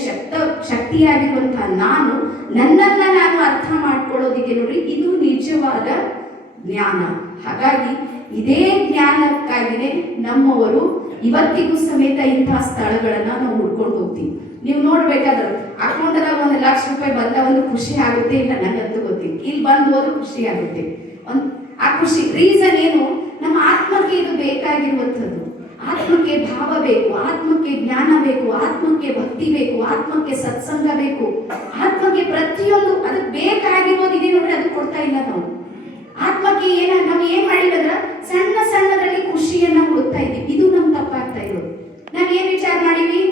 ಶಕ್ತಿಯಾಗಿರುವಂತಹ ನಾನು ನನ್ನನ್ನ ನಾನು ಅರ್ಥ ಮಾಡ್ಕೊಳ್ಳೋದಿದೆ ನೋಡಿ, ಇದು ನಿಜವಾದ ಜ್ಞಾನ. ಹಾಗಾಗಿ ಇದೇ ಜ್ಞಾನಕ್ಕಾಗಿನೇ ನಮ್ಮವರು ಇವತ್ತಿಗೂ ಸಮೇತ ಇಂತಹ ಸ್ಥಳಗಳನ್ನ ನಾವು ಹುಡ್ಕೊಂಡು ಹೋಗ್ತೀವಿ. ನೀವು ನೋಡ್ಬೇಕಾದ್ರೆ ಅಕೌಂಟ್ದಾಗ 1 ಲಕ್ಷ ರೂಪಾಯಿ ಬಂದ ಒಂದು ಖುಷಿ ಆಗುತ್ತೆ, ಇಲ್ಲ ನನಗಂತೂ ಗೊತ್ತಿಲ್ಲ, ಇಲ್ಲಿ ಬಂದು ಹೋದ್ರೂ ಖುಷಿ ಆಗುತ್ತೆ. ಆ ಖುಷಿ ರೀಸನ್ ಏನು? ನಮ್ಮ ಆತ್ಮಕ್ಕೆ ಇದು ಬೇಕಾಗಿರುವಂಥದ್ದು. ಆತ್ಮಕ್ಕೆ ಭಾವ ಬೇಕು, ಆತ್ಮಕ್ಕೆ ಜ್ಞಾನ ಬೇಕು, ಆತ್ಮಕ್ಕೆ ಭಕ್ತಿ ಬೇಕು, ಆತ್ಮಕ್ಕೆ ಸತ್ಸಂಗ ಬೇಕು, ಆತ್ಮಕ್ಕೆ ಪ್ರತಿಯೊಂದು ಅದಕ್ಕೆ ಬೇಕಾಗಿರೋದಿದೆ ನೋಡಿ, ಅದು ಕೊಡ್ತಾ ಇಲ್ಲ ನಾವು. ಆತ್ಮಕ್ಕೆ ನಾವು ಏನ್ ಮಾಡಿದ್ರೆ ಸಣ್ಣ ಸಣ್ಣದ್ರಲ್ಲಿ ಖುಷಿಯನ್ನ ಹುಡುಕ್ತಾ ಇದ್ದೀವಿ. ಇದು ನಮ್ ತಪ್ಪಾಗ್ತಾ ಇರೋದು. ನಾವ್ ಏನ್ ವಿಚಾರ ಮಾಡೀವಿ,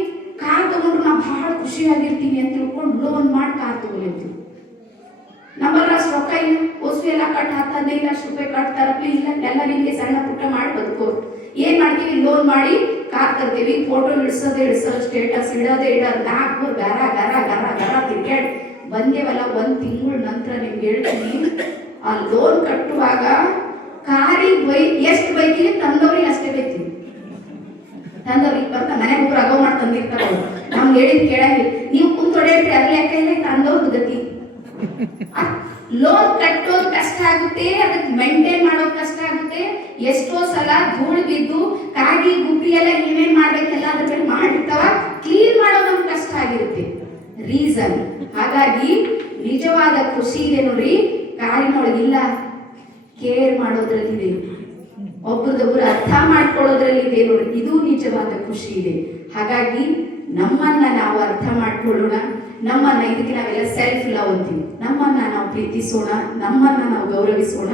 ಕಾರ್ ತಗೊಂಡ್ರು ನಾವು ಬಹಳ ಖುಷಿಯಾಗಿರ್ತೀವಿ ಅಂತ ತಿಳ್ಕೊಂಡು ಲೋನ್ ಮಾಡಿ ಕಾರ್ ತಗೊಳ್ತೀವಿ. ನಮ್ಮಲ್ಲ ಅಷ್ಟು ರೊಕ್ಕ ಇಲ್ಲ, ವಸ್ತು ಎಲ್ಲ ಕಟ್ 10-15 ಲಕ್ಷ ರೂಪಾಯಿ ಕಟ್ತಾರ, ಪ್ಲೀಸ್ ಎಲ್ಲರಿಗೆ ಸಣ್ಣ ಪುಟ್ಟ ಮಾಡಿ ಬದುಕೋರು. ಏನ್ ಮಾಡ್ತೀವಿ, ಲೋನ್ ಮಾಡಿ ಕಾರ್ ತರ್ತೀವಿ, ಫೋಟೋ ಇಡ್ಸೋದು ಸ್ಟೇಟಸ್ ಇಡೋದು 4 ಮೂರು ಗರ ಗರ ಗರ ಗರ ಕ್ರಿಕೆಟ್ ಬಂದೇವಲ್ಲ. 1 ತಿಂಗಳ ನಂತರ ನಿಮ್ಗೆ ಹೇಳ್ತೀನಿ, ಆ ಲೋನ್ ಕಟ್ಟುವಾಗ ಕಾರಿಗೆ ಎಷ್ಟು ಬೈತೀವಿ, ತಂದವ್ರಿಗೆ ಅಷ್ಟೇ ಬೈತೀವಿ. ತಂದವ್ರಿಗೆ ಬರ್ತಾ ಮನೆ ಒಬ್ರು ಅಗೋ ಮಾಡಿ ತಂದಿರ್ತಾರ, ನಮ್ಗೆ ಹೇಳಿದ್ ಕೇಳಂಗಿಲ್ಲ, ನೀವು ಕುಂತೊಡೆಯಲ್ರಿ ಅದ್ರ ಲೆಕ್ಕ ಇಲ್ಲ, ತಂದವ್ರದ್ದು ಗತಿ. ಲೋನ್ ಕಟ್ಟೋದು ಕಷ್ಟ ಆಗುತ್ತೆ, ಅದಕ್ಕೆ ಮೇಂಟೈನ್ ಮಾಡೋದು ಕಷ್ಟ ಆಗುತ್ತೆ. ಎಷ್ಟೋ ಸಲ ಧೂಳು ಬಿದ್ದು ಕಾಗಿ ಗುಬ್ಬಿ ಎಲ್ಲ ಏನೇನ್ ಮಾಡ್ಬೇಕೆಲ್ಲ ಅದ್ರ ಮೇಲೆ ಮಾಡಿರ್ತಾವ, ಕ್ಲೀನ್ ಮಾಡೋದು ನಮ್ಗೆ ಕಷ್ಟ ಆಗಿರುತ್ತೆ. ರೀಸನ್ ಹಾಗಾಗಿ ನಿಜವಾದ ಖುಷಿ ಇದೆ ನೋಡ್ರಿ, ಕಾರಿನೊಳಗಿಲ್ಲ, ಕೇರ್ ಮಾಡೋದ್ರಲ್ಲಿದೆ, ಒಬ್ಬರದೊಬ್ಬರು ಅರ್ಥ ಮಾಡ್ಕೊಳ್ಳೋದ್ರಲ್ಲಿದೆ ನೋಡಿ, ಇದು ನಿಜವಾದ ಖುಷಿ ಇದೆ. ಹಾಗಾಗಿ ನಮ್ಮನ್ನ ನಾವು ಅರ್ಥ ಮಾಡ್ಕೊಳ್ಳೋಣ, ನಮ್ಮನ್ನ ಇದಕ್ಕೆ ನಾವೆಲ್ಲ ಸೆಲ್ಫ್ ಲವ್ ಅಂತೀವಿ, ನಮ್ಮನ್ನ ನಾವು ಪ್ರೀತಿಸೋಣ, ನಮ್ಮನ್ನ ನಾವು ಗೌರವಿಸೋಣ.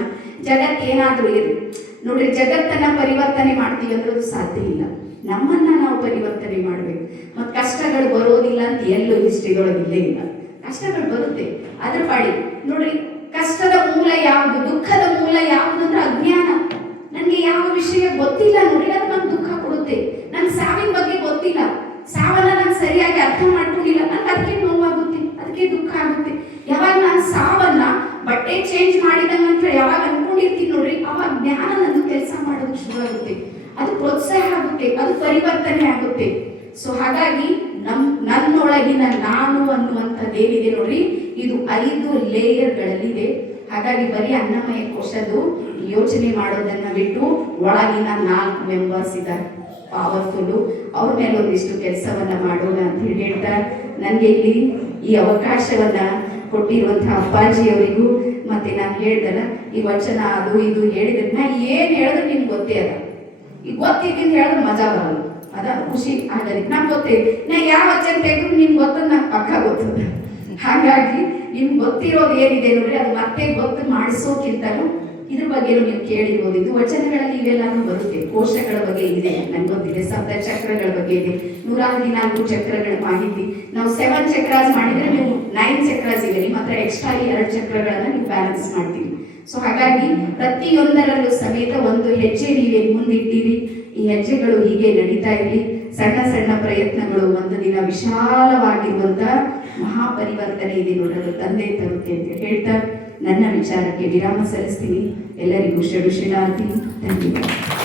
ಜಗತ್ತೇನಾದ್ರೂ ಇರಲಿ ನೋಡ್ರಿ, ಜಗತ್ತನ್ನ ಪರಿವರ್ತನೆ ಮಾಡ್ತೀವಿ ಅನ್ನೋದು ಸಾಧ್ಯ ಇಲ್ಲ, ನಮ್ಮನ್ನ ನಾವು ಪರಿವರ್ತನೆ ಮಾಡ್ಬೇಕು. ಮತ್ ಕಷ್ಟಗಳು ಬರೋದಿಲ್ಲ ಅಂತ ಎಲ್ಲೂ ಹಿಸ್ಟ್ರಿದೊಳಗೆ ಇಲ್ಲೇ ಇಲ್ಲ, ಕಷ್ಟಗಳು ಬರುತ್ತೆ, ಅದ್ರ ಪಾಡಿ ನೋಡ್ರಿ. ಕಷ್ಟದ ಮೂಲ ಯಾವುದು, ದುಃಖದ ಮೂಲ ಯಾವುದು ಅಂದ್ರೆ ಅಜ್ಞಾನ. ನನ್ಗೆ ಯಾವ ವಿಷಯ ಗೊತ್ತಿಲ್ಲ ನೋಡಿ, ಅದು ನಂಗೆ ದುಃಖ ಕೊಡುತ್ತೆ. ನನ್ಗೆ ಸಾವಿನ ಬಗ್ಗೆ ಗೊತ್ತಿಲ್ಲ, ಸಾವನ್ನ ನಾನು ಸರಿಯಾಗಿ ಅರ್ಥ ಮಾಡ್ಕೊಂಡಿಲ್ಲ, ನನ್ಗೆ ಅದಕ್ಕೆ ಬಟ್ಟೆ ಚೇಂಜ್ ಮಾಡಿದಂಗ ಅಂತ ಹೇಳಿ ಯಾವಾಗ ಅನ್ಕೊಂಡಿರ್ತೀನಿ ನೋಡ್ರಿ, ಅವಾಗ ಜ್ಞಾನ ನನ್ನ ಕೆಲಸ ಮಾಡೋದು ಶುರು ಆಗುತ್ತೆ, ಅದು ಪ್ರೋತ್ಸಾಹ ಆಗುತ್ತೆ, ಅದು ಪರಿವರ್ತನೆ ಆಗುತ್ತೆ. ಸೊ ಹಾಗಾಗಿ ನನ್ನೊಳಗಿನ ನಾನು ಅನ್ನುವಂಥದ್ದೇನಿದೆ ನೋಡ್ರಿ, ಇದು 5 ಲೇಯರ್ಗಳಲ್ಲಿದೆ. ಹಾಗಾಗಿ ಬರೀ ಅನ್ನಮಯ ಕೋಶದ್ದು ಯೋಚನೆ ಮಾಡೋದನ್ನ ಬಿಟ್ಟು ಒಳಗಿನ 4 ಮೆಂಬರ್ಸ್ ಇದ್ದಾರೆ ಪವರ್ಫುಲ್ಲು, ಅವ್ರ ಮೇಲೆ ಒಂದಿಷ್ಟು ಕೆಲಸವನ್ನ ಮಾಡೋಣ ಅಂತ ಹೇಳಿ ಹೇಳ್ತಾ, ನನಗೆ ಇಲ್ಲಿ ಈ ಅವಕಾಶವನ್ನ ಕೊಟ್ಟಿರುವಂತಹ ಅಪ್ಪಾಜಿಯವರಿಗೂ, ಮತ್ತೆ ನಾನು ಹೇಳ್ದಲ್ಲ ಈ ವಚನ ಅದು ಇದು ಹೇಳಿದ್ರೆ ನಾ ಏನು ಹೇಳಿದ್ರೆ ನಿಮ್ಗೆ ಗೊತ್ತೇ ಅದ, ಈಗ ಗೊತ್ತಿದ್ದೀನಿ ಹೇಳಿದ್ರೆ ಮಜಾ ಬರಲ್ಲ, ಅದ ಖುಷಿ ಆಗಲಿ. ನಂಗೆ ಗೊತ್ತೇ, ನಾ ಯಾವ ವಚನ ತೆಗೆದ್ರು ನಿಮ್ಗೆ ಗೊತ್ತದ, ನಂಗೆ ಪಕ್ಕ ಗೊತ್ತದ. ಹಾಗಾಗಿ ನಿಮ್ಗೆ ಗೊತ್ತಿರೋದು ಏನಿದೆ ನೋಡ್ರಿ, ಅದು ಮತ್ತೆ ಗೊತ್ತು ಮಾಡಿಸೋಕ್ಕಿಂತಲೂ ಇದ್ರ ಬಗ್ಗೆನೂ ನೀವು ಕೇಳಿರ್ಬೋದು. ಇದು ವಚನಗಳಲ್ಲಿ ಇವೆಲ್ಲಾನು ಬರುತ್ತೆ. ಕೋಶಗಳ ಬಗ್ಗೆ ಇದೆ, ನನ್ಗೆ ಗೊತ್ತಿದೆ. ಸಪ್ತ ಚಕ್ರಗಳ ಬಗ್ಗೆ ಇದೆ, 114 ಚಕ್ರಗಳ ಮಾಹಿತಿ. ನಾವು 7 ಚಕ್ರಾಸ್ ಮಾಡಿದ್ರೆ ನೀವು 9 ಚಕ್ರಾಸ್ ಇದೆ, ನಿಮ್ಮ ಹತ್ರ ಎಕ್ಸ್ಟ್ರಾ 2 ಚಕ್ರಗಳನ್ನ ನೀವು ಬ್ಯಾಲೆನ್ಸ್ ಮಾಡ್ತೀವಿ. ಸೊ ಹಾಗಾಗಿ ಪ್ರತಿಯೊಂದರಲ್ಲೂ ಸಮೇತ ಒಂದು ಹೆಜ್ಜೆ ನೀವೇ ಮುಂದಿಟ್ಟಿರಿ. ಈ ಹೆಜ್ಜೆಗಳು ಹೀಗೆ ನಡೀತಾ ಇರಲಿ. ಸಣ್ಣ ಸಣ್ಣ ಪ್ರಯತ್ನಗಳು ಒಂದು ದಿನ ವಿಶಾಲವಾಗಿರುವಂತ ಮಹಾಪರಿವರ್ತನೆ ಇದೆ ನೋಡಲು ತಂದೆ ತರುತ್ತೆ ಅಂತ ಹೇಳ್ತಾ ನನ್ನ ವಿಚಾರಕ್ಕೆ ವಿರಾಮ ಸಲ್ಲಿಸ್ತೀನಿ. ಎಲ್ಲರಿಗೂ ಶರಣಾರ್ಥಿ. ಧನ್ಯವಾದ.